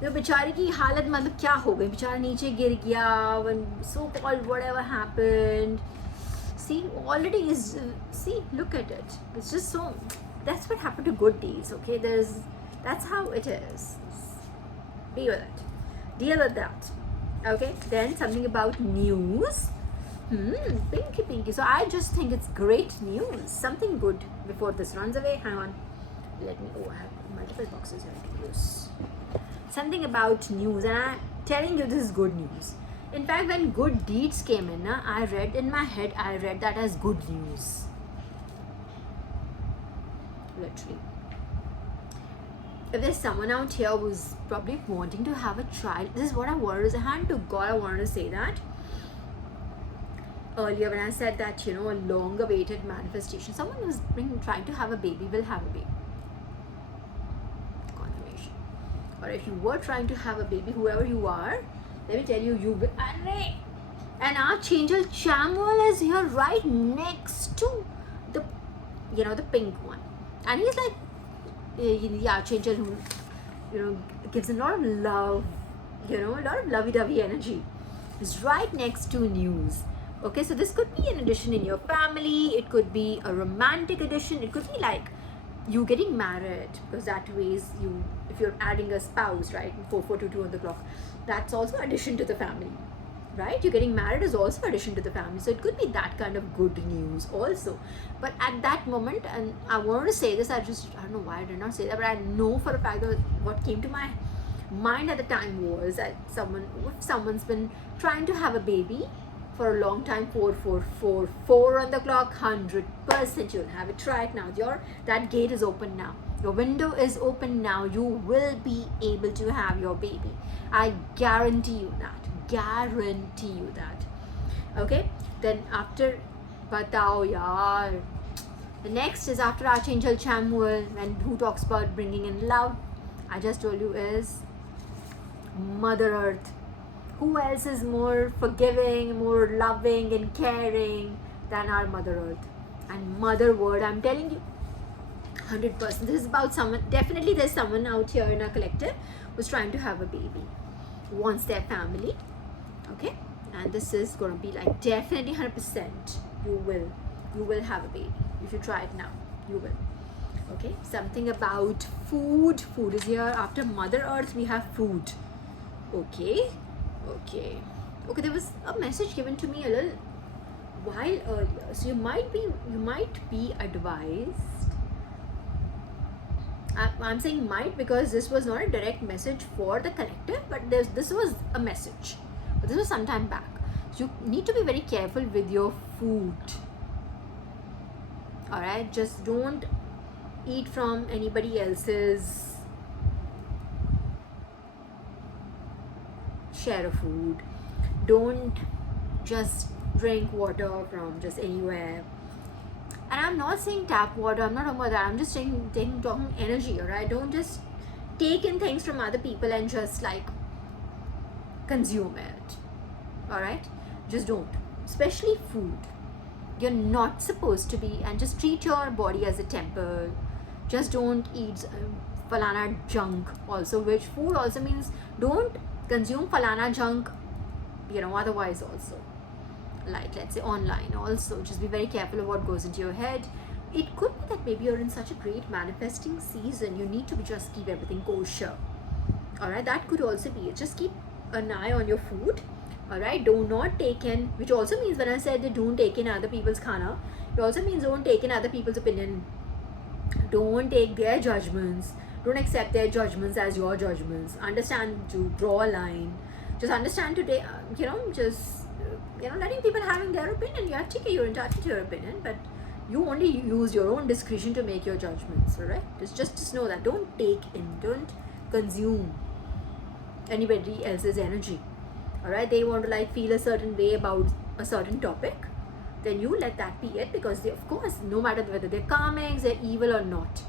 तो बेचारे की हालत मतलब क्या हो गई, बेचारा नीचे गिर गया, when so called whatever happened. See, already is, see, look at it. It's just so, that's what happened to good deeds, okay? That's how it is. Be with it. Deal with that. Okay? Then something about news. Pinky. So I just think it's great news. Something good before this runs away. Hang on. I have multiple boxes here to use. Something about news, and I'm telling you this is good news. In fact, when good deeds came in, I read that as good news. Literally. If there's someone out here who's probably wanting to have a child, this is what I wanted to say. Hand to God, I wanted to say that. Earlier when I said that, you know, a long awaited manifestation, someone who's trying to have a baby will have a baby. Confirmation. Or if you were trying to have a baby, whoever you are, let me tell you, you will. And Archangel Chamuel is here right next to the, you know, the pink one. And he's like, the Archangel who, you know, gives a lot of love, you know, a lot of lovey-dovey energy. Is right next to news. Okay, so this could be an addition in your family. It could be a romantic addition. It could be like you getting married, because that ways you, if you're adding a spouse, right, 4422 on the clock, that's also addition to the family, right? You're getting married is also addition to the family. So it could be that kind of good news also. But at that moment, and I wanted to say this, I don't know why I did not say that, but I know for a fact that what came to my mind at the time was that if someone's been trying to have a baby for a long time. 4 on the clock, 100% you'll have it right now. That gate is open now. Your window is open now. You will be able to have your baby. I guarantee you that. Guarantee you that. Okay? Then after, batao yaar. The next is after Archangel Chamuel, who talks about bringing in love. I just told you is Mother Earth. Who else is more forgiving, more loving and caring than our Mother Earth? And Mother Word, I'm telling you, 100%. This is about someone, definitely there's someone out here in our collective who's trying to have a baby, wants their family, okay? And this is going to be like definitely 100%. You will have a baby. If you try it now, you will. Okay, something about food. Food is here. After Mother Earth, we have food. Okay. There was a message given to me a little while earlier. So you might be advised. I'm saying might because this was not a direct message for the collective, but this was a message. But this was some time back. So you need to be very careful with your food. Alright, just don't eat from anybody else's share of food. Don't just drink water from just anywhere. And I'm not saying tap water, I'm not talking about that. I'm just talking energy, alright? Don't just take in things from other people and just like consume it. Alright? Just don't. Especially food. You're not supposed to be, and just treat your body as a temple. Just don't eat falana junk also, which food also means don't consume falana junk, otherwise also. Like, let's say online also, just be very careful of what goes into your head. It could be that maybe you're in such a great manifesting season, you need to just keep everything kosher. Alright, that could also be it. Just keep an eye on your food. Alright, do not take in, which also means when I said that don't take in other people's khana, it also means don't take in other people's opinion. Don't take their judgments. Don't accept their judgments as your judgments. Understand to draw a line. Just understand today, letting people having their opinion. You're entitled to your opinion, but you only use your own discretion to make your judgments, alright? Just know that. Don't take in, don't consume anybody else's energy. Alright, they want to like feel a certain way about a certain topic, then you let that be it, because they, of course, no matter whether they're karmics, they're evil or not,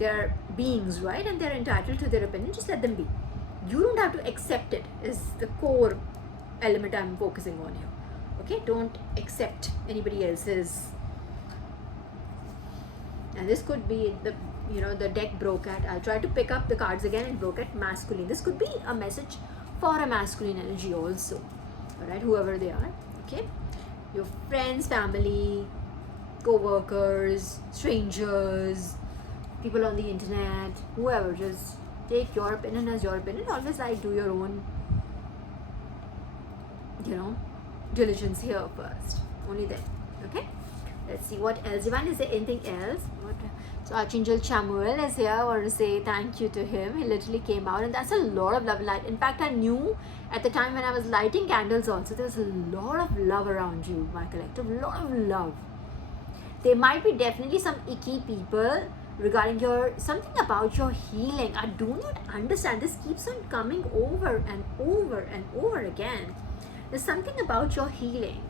they're beings, right? And they're entitled to their opinion. Just let them be. You don't have to accept it, is the core element I'm focusing on here. Okay, don't accept anybody else's. And this could be the deck broke at, I'll try to pick up the cards again, and broke at masculine. This could be a message for a masculine energy also, alright, whoever they are. Okay, your friends, family, co-workers, strangers, people on the internet, whoever, just take your opinion as your opinion. Always like do your own diligence here first, only then. Okay, let's see what else. Ivan, is there anything else? So Archangel Chamuel is here. I want to say thank you to him. He literally came out, and that's a lot of love and light. In fact, I knew at the time when I was lighting candles also, there was a lot of love around you, my collective. A lot of love. There might be definitely some icky people regarding something about your healing. I do not understand. This keeps on coming over and over and over again. There's something about your healing.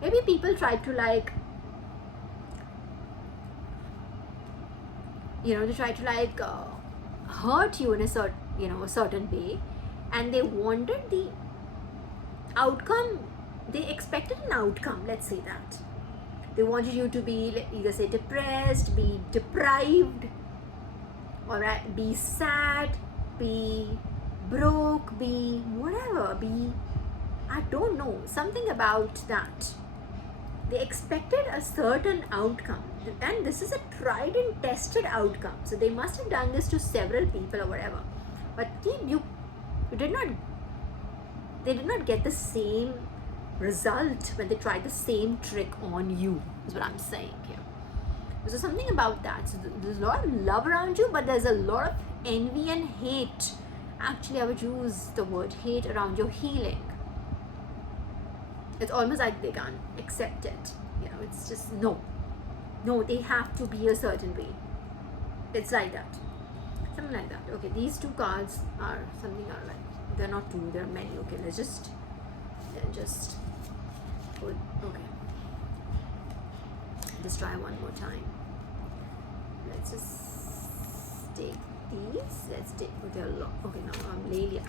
Maybe people try to like, they try to like hurt you in a certain way, and they wanted the outcome. They expected an outcome. Let's say that they wanted you to be either say depressed, be deprived, or be sad, be broke, be whatever, be, I don't know, something about that. They expected a certain outcome, and this is a tried and tested outcome. So they must have done this to several people or whatever. But you did not. They did not get the same result when they tried the same trick on you. Is what I'm saying here. So something about that. So there's a lot of love around you, but there's a lot of envy and hate. Actually, I would use the word hate around your healing. It's almost like they can't accept it. You know, it's just no. No, they have to be a certain way. It's like that. Something like that. Okay, these two cards are something are like, they're not two, there are many. Okay, let's just put, okay. Let's try one more time. Let's just take these. Let's take, okay, now I'm Lelia.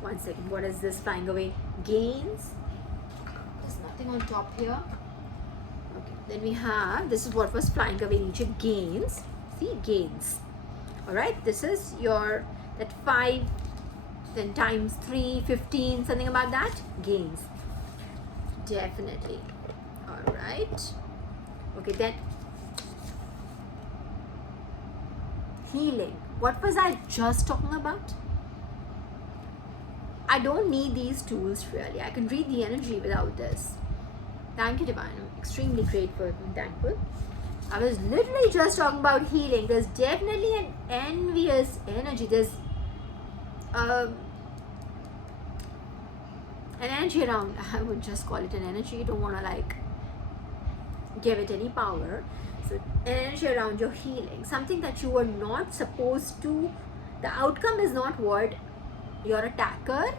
One second, what is this flying away? Gains. There's nothing on top here. Okay, then we have, this is what was flying away in Egypt, gains. See, gains. Alright, this is your, that 5, then times 3, 15, something about that, gains. Definitely. Alright. Okay, then healing. What was I just talking about? I don't need these tools really. I can read the energy without this. Thank you, Divine. I'm extremely grateful and thankful. I was literally just talking about healing. There's definitely an envious energy. There's an energy around. I would just call it an energy. You don't want to like give it any power. So an energy around your healing. Something that you were not supposed to. The outcome is not what your attacker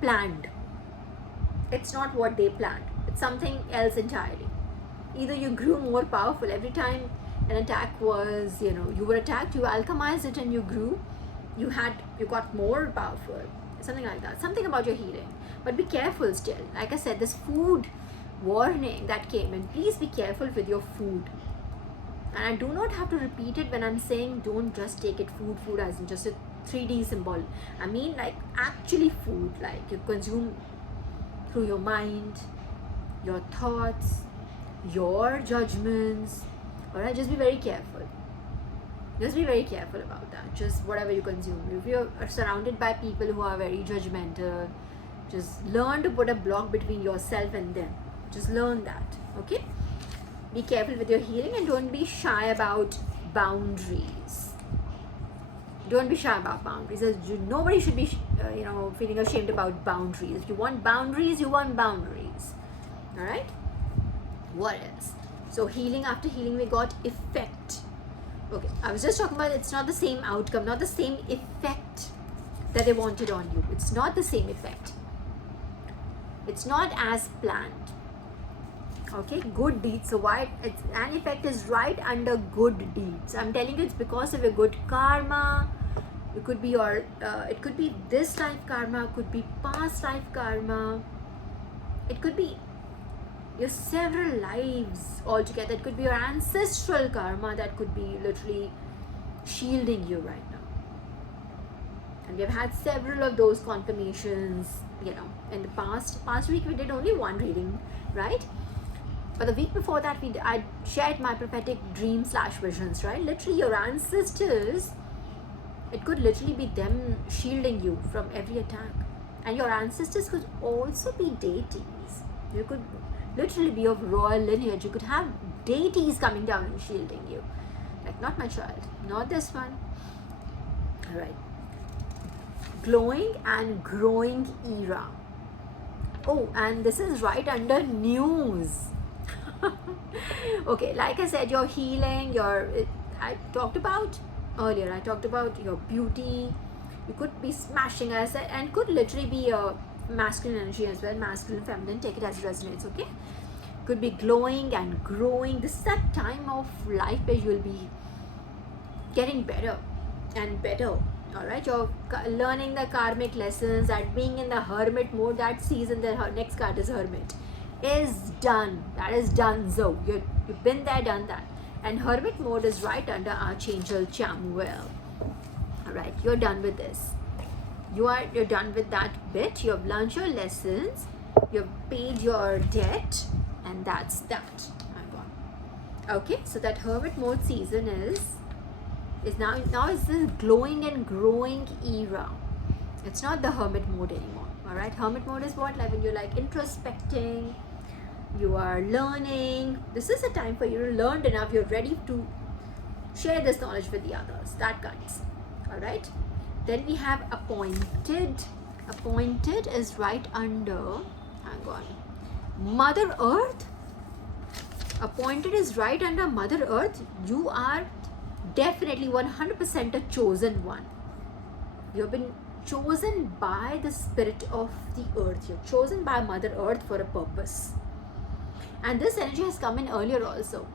planned. It's not what they planned. It's something else entirely. Either you grew more powerful every time an attack was, you were attacked, you alchemized it and you grew. You got more powerful. Something like that. Something about your healing. But be careful still. Like I said, this food warning that came in. Please be careful with your food. And I do not have to repeat it when I'm saying don't just take it food as in just a 3D symbol. I mean like actually food, like you consume through your mind, your thoughts, your judgments. Alright, just be very careful. Just be very careful about that. Just whatever you consume. If you are surrounded by people who are very judgmental, just learn to put a block between yourself and them. Just learn that. Okay? Be careful with your healing and don't be shy about boundaries. Don't be shy about boundaries. Nobody should be, feeling ashamed about boundaries. If you want boundaries, you want boundaries. All right? What else? So healing, after healing, we got effect. Okay, I was just talking about it's not the same outcome, not the same effect that they wanted on you. It's not the same effect. It's not as planned. Okay, good deeds. So why it's an effect is right under good deeds. I'm telling you, it's because of your good karma. It could be it could be this life karma, it could be past life karma. It could be your several lives altogether. It could be your ancestral karma that could be literally shielding you right now. And we've had several of those confirmations, in the past week we did only one reading, right? But the week before that I shared my prophetic dream / visions, right? Literally your ancestors, it could literally be them shielding you from every attack. And your ancestors could also be deities. You could literally be of royal lineage. You could have deities coming down and shielding you. Like, not my child, not this one. All right. Glowing and growing era. Oh, and this is right under news. Okay, like I said, your healing, I talked about earlier, your beauty. You could be smashing, as I said, and could literally be a masculine energy as well, masculine, feminine, take it as it resonates, okay? Could be glowing and growing. This is that time of life where you will be getting better and better. All right, you're learning the karmic lessons and being in the hermit mode. That season, the next card is hermit, is done. That is done. So you've been there, done that. And hermit mode is right under Archangel Chamuel. All right, you're done with this. You're done with that bit. You've learned your lessons. You've paid your debt, and that's that. Okay, so that hermit mode season is now it's this glowing and growing era. It's not the hermit mode anymore. All right, hermit mode is what, like when you're like introspecting, you are learning. This is a time for you to learn enough. You're ready to share this knowledge with the others. That kinds. All right. Then we have appointed Appointed is right under, hang on, Mother Earth. Appointed is right under Mother Earth. You are definitely 100% a chosen one. You've been chosen by the spirit of the earth. You're chosen by Mother Earth for a purpose. And this energy has come in earlier also.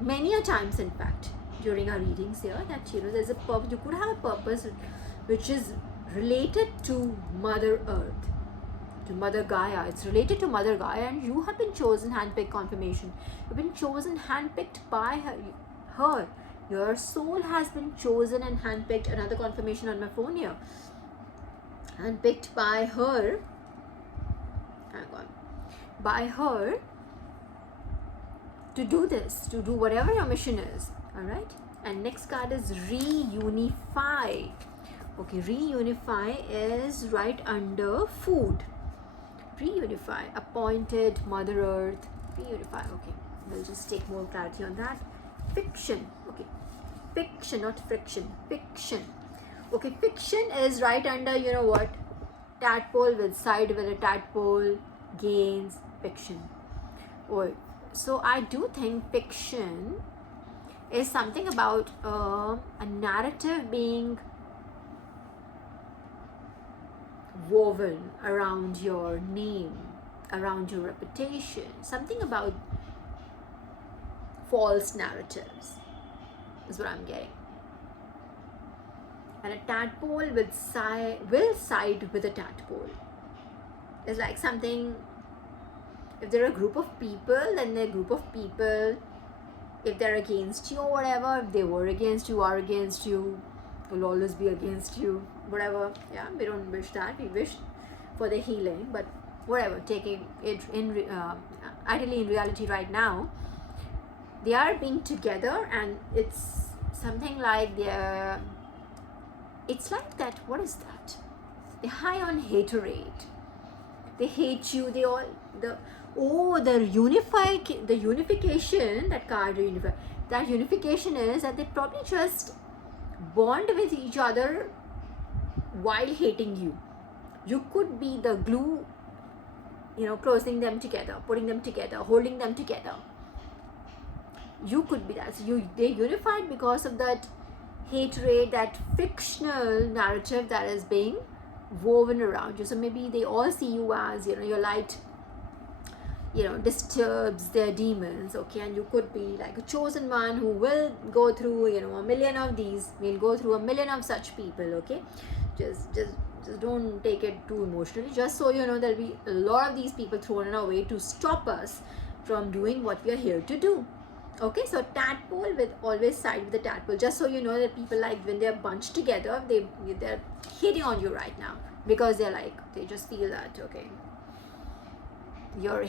Many a times, in fact, during our readings here, that there's a purpose. You could have a purpose which is related to Mother Earth, to Mother Gaia. It's related to Mother Gaia, and you have been chosen, handpicked confirmation. You've been chosen, handpicked by her. Your soul has been chosen and handpicked. Another confirmation on my phone here. Handpicked by her. Hang on. By her to do this, to do whatever your mission is. Alright? And next card is Reunify. Okay, Reunify is right under Food. Reunify, Appointed, Mother Earth, Reunify. Okay, we'll just take more clarity on that. Fiction. Okay, fiction, not friction. Fiction. Okay, fiction is right under, you know what? Tadpole with side with a tadpole gains fiction. Oh, so I do think fiction is something about a narrative being woven around your name, around your reputation, something about false narratives is what I'm getting. And a tadpole will side with a tadpole. It's like something, if there are a group of people, then they're a group of people. If they're against you or whatever, if they were against you, are against you, will always be against you, whatever. Yeah, we don't wish that. We wish for the healing, but whatever, taking it in ideally in reality right now, they are being together, and it's something like it's like that. What is that? They're high on haterade. They hate you. They all the unification. That card unify. That unification is that they probably just bond with each other while hating you. You could be the glue, closing them together, putting them together, holding them together. You could be that. So they unified because of that hatred, that fictional narrative that is being woven around you. So maybe they all see you as, your light, disturbs their demons. Okay, and you could be like a chosen one who will go through, a million of these. We'll go through a million of such people. Okay, just don't take it too emotionally. Just so you know, there'll be a lot of these people thrown in our way to stop us from doing what we are here to do. Okay, so tadpole with always side with the tadpole. Just so you know that people, like, when they're bunched together, they're hitting on you right now because they just feel that, okay, your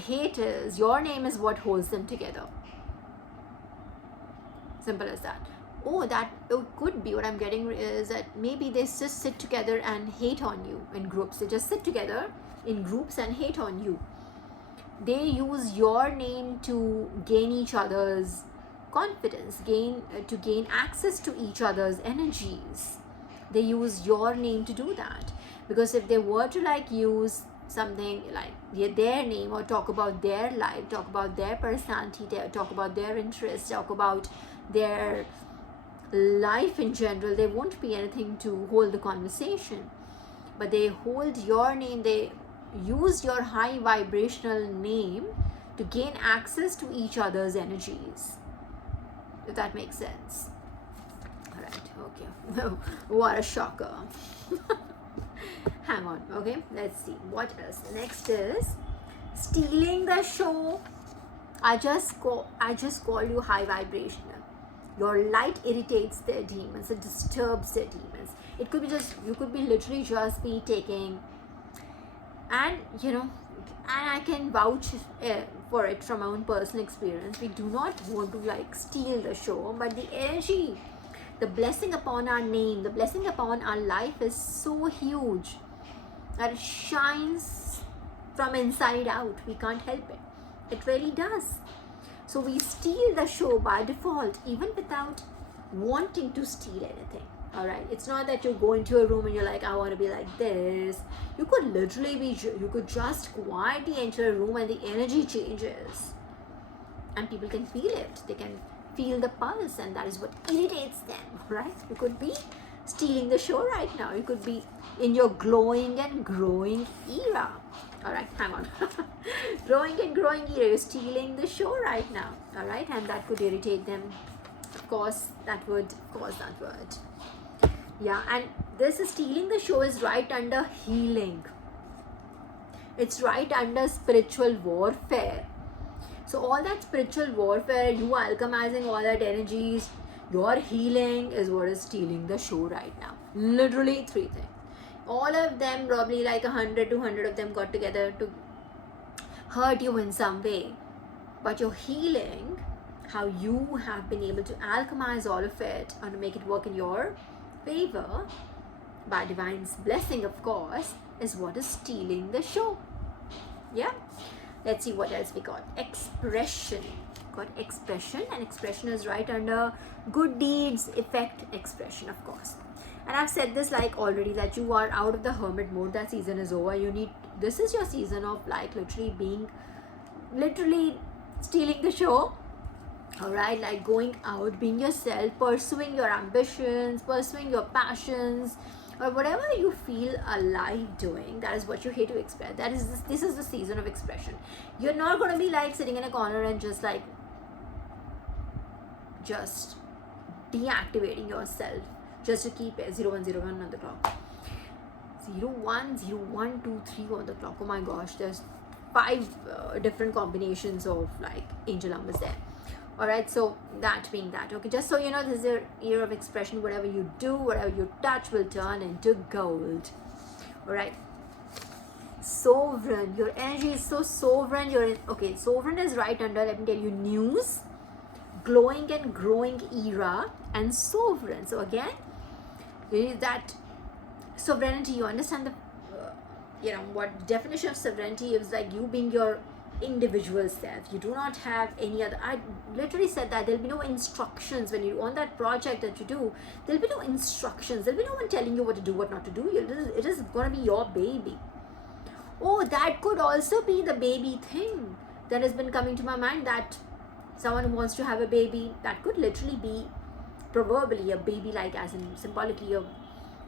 name is what holds them together. Simple as that. Oh, that could be what I'm getting is that maybe they just sit together and hate on you in groups. They just sit together in groups and hate on you. They use your name to gain each other's confidence, to gain access to each other's energies. They use your name to do that, because if they were to use something like their name, or talk about their life, talk about their personality, talk about their interests, talk about their life in general, there won't be anything to hold the conversation. But they hold your name, they use your high vibrational name to gain access to each other's energies, if that makes sense. All right, okay. What a shocker. Hang on, okay, let's see what else. Next is stealing the show. I just call you high vibrational. Your light irritates their demons, it disturbs their demons. It could be you could be literally just be taking, and and I can vouch for it from my own personal experience. We do not want to steal the show, but the energy, the blessing upon our name, the blessing upon our life is so huge that it shines from inside out. We can't help it. It really does. So we steal the show by default, even without wanting to steal anything. All right, it's not that you go into a room and you're like, I want to be like this. You could literally be, you could just quietly enter a room and the energy changes, and people can feel it. They can feel the pulse, and that is what irritates them, right? You could be stealing the show right now. You could be in your glowing and growing era. All right, hang on. Glowing and growing era, you're stealing the show right now. All right, and that could irritate them. Of course, that would cause that word. Yeah, and this stealing the show is right under healing. It's right under spiritual warfare. So all that spiritual warfare, you alchemizing all that energies, your healing is what is stealing the show right now. Literally 3 things. All of them, probably like 100, 200 of them got together to hurt you in some way. But your healing, how you have been able to alchemize all of it and to make it work in your favor, by divine's blessing of course, is what is stealing the show. Yeah, let's see what else we got. Expression. Got expression, and expression is right under good deeds, effect, expression, of course. And I've said this like already, that you are out of the hermit mode. That season is over. You need, this is your season of like literally stealing the show. All right, like going out, being yourself, pursuing your ambitions, pursuing your passions, or whatever you feel alive doing. That is what you're here to express. That is this is the season of expression. You're not going to be like sitting in a corner and just deactivating yourself just to keep it 0101 on the clock. 010123 on the clock. Oh my gosh, there's 5 different combinations of like angel numbers there. All right, so that being that, okay, just so you know, this is your year of expression. Whatever you do, whatever you touch will turn into gold. All right, sovereign, your energy is so sovereign. You're in, okay, sovereign is right under, let me tell you, news, glowing and growing era, and sovereign. So again, there is that sovereignty. You understand the what definition of sovereignty is, like you being your individual self. You do not have any other. I literally said that there'll be no instructions when you on that project that you do. There'll be no instructions. There'll be no one telling you what to do, what not to do. It is going to be your baby. Oh, that could also be the baby thing that has been coming to my mind, that someone who wants to have a baby, that could literally be proverbially a baby, like as in symbolically a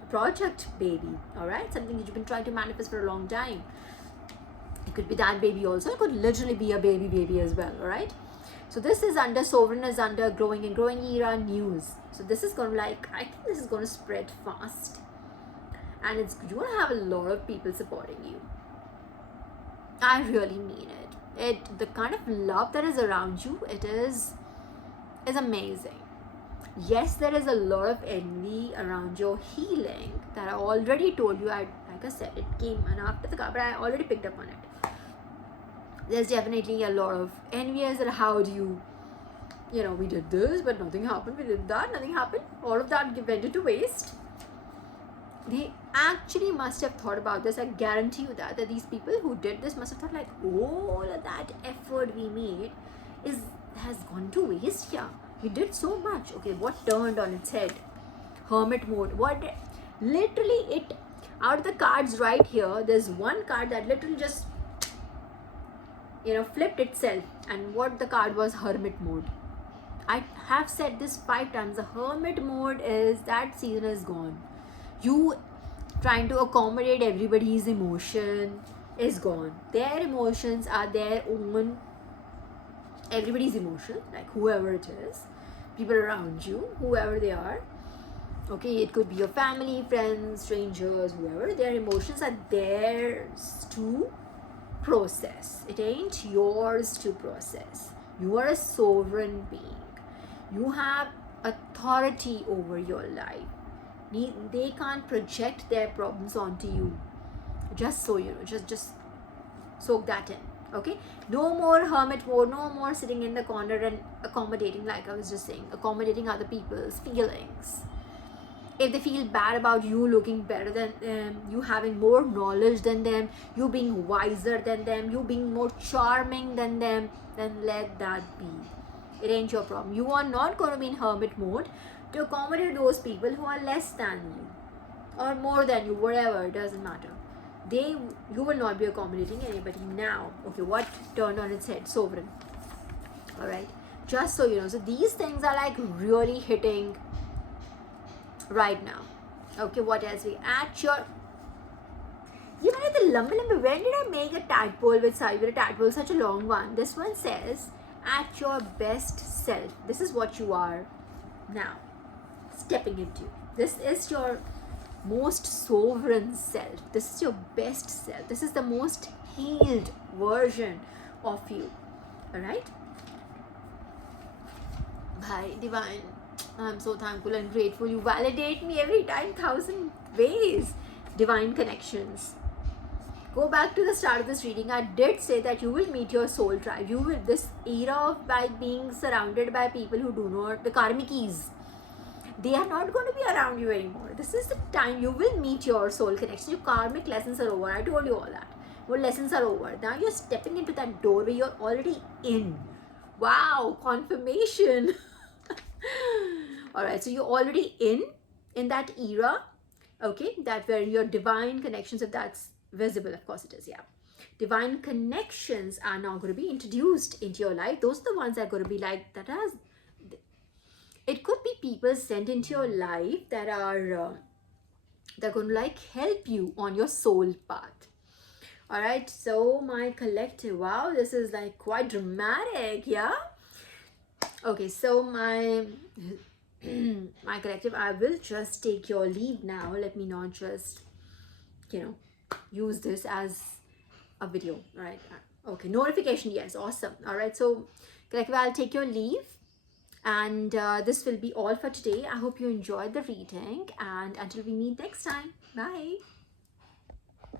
project baby. All right, something that you've been trying to manifest for a long time. It could be that baby also. It could literally be a baby as well. All right, so this is under sovereign, is under growing and growing era, news. So this is going to, like, I think this is going to spread fast, and you're going to have a lot of people supporting you. I really mean it. The kind of love that is around you, it is amazing. Yes, there is a lot of envy around your healing that I already told you. Like I said, it came and after the card, but I already picked up on it. There's definitely a lot of envious that how do you we did this but nothing happened, we did that, nothing happened, all of that went into waste. They actually must have thought about this. I guarantee you that these people who did this must have thought like, all of that effort we made has gone to waste here. We did so much. Okay, what turned on its head? Hermit mode. What literally it out of the cards right here, there's one card that literally just flipped itself, and what the card was, hermit mode. I have said this 5 times. The hermit mode is that season is gone. You trying to accommodate everybody's emotion is gone. Their emotions are their own. Everybody's emotion, like whoever it is, people around you, whoever they are. Okay, it could be your family, friends, strangers, whoever. Their emotions are theirs to process. It ain't yours to process. You are a sovereign being. You have authority over your life. They can't project their problems onto you. Just so you know, just soak that in. Okay, no more hermit mode, no more sitting in the corner and accommodating, like I was just saying, accommodating other people's feelings. If they feel bad about you looking better than them, you having more knowledge than them, you being wiser than them, you being more charming than them, then let that be. It ain't your problem. You are not going to be in hermit mode to accommodate those people who are less than you or more than you, whatever, it doesn't matter. You will not be accommodating anybody now. Okay, what turned on its head? Sovereign. All right, just so you know. So these things are like really hitting right now. Okay, what else? We at your, you know, the lumber. When did I make a tadpole with a tadpole, such a long one? This one says at your best self. This is what you are now stepping into. This is your most sovereign self. This is your best self. This is the most healed version of you. All right. Bhai, divine, I'm so thankful and grateful. You validate me every time, 1,000 ways. Divine connections. Go back to the start of this reading. I did say that you will meet your soul tribe. You will, this era of by being surrounded by people who do not, the karmikis, they are not going to be around you anymore. This is the time you will meet your soul connection. Your karmic lessons are over. I told you all that. Your lessons are over. Now you're stepping into that doorway. You're already in. Wow, confirmation. All right, so you're already in that era. Okay, that where your divine connections, if that's visible, of course it is, yeah. Divine connections are now going to be introduced into your life. Those are the ones that are going to be like, that has, it could be people sent into your life that are they're going to like help you on your soul path. All right, so my collective, wow, this is like quite dramatic, yeah. Okay, so my my collective, I will just take your leave now. Let me not just, you know, use this as a video, right? Okay, notification, yes, awesome. All right, so collective, I'll take your leave, and this will be all for today. I hope you enjoyed the reading, and until we meet next time, bye.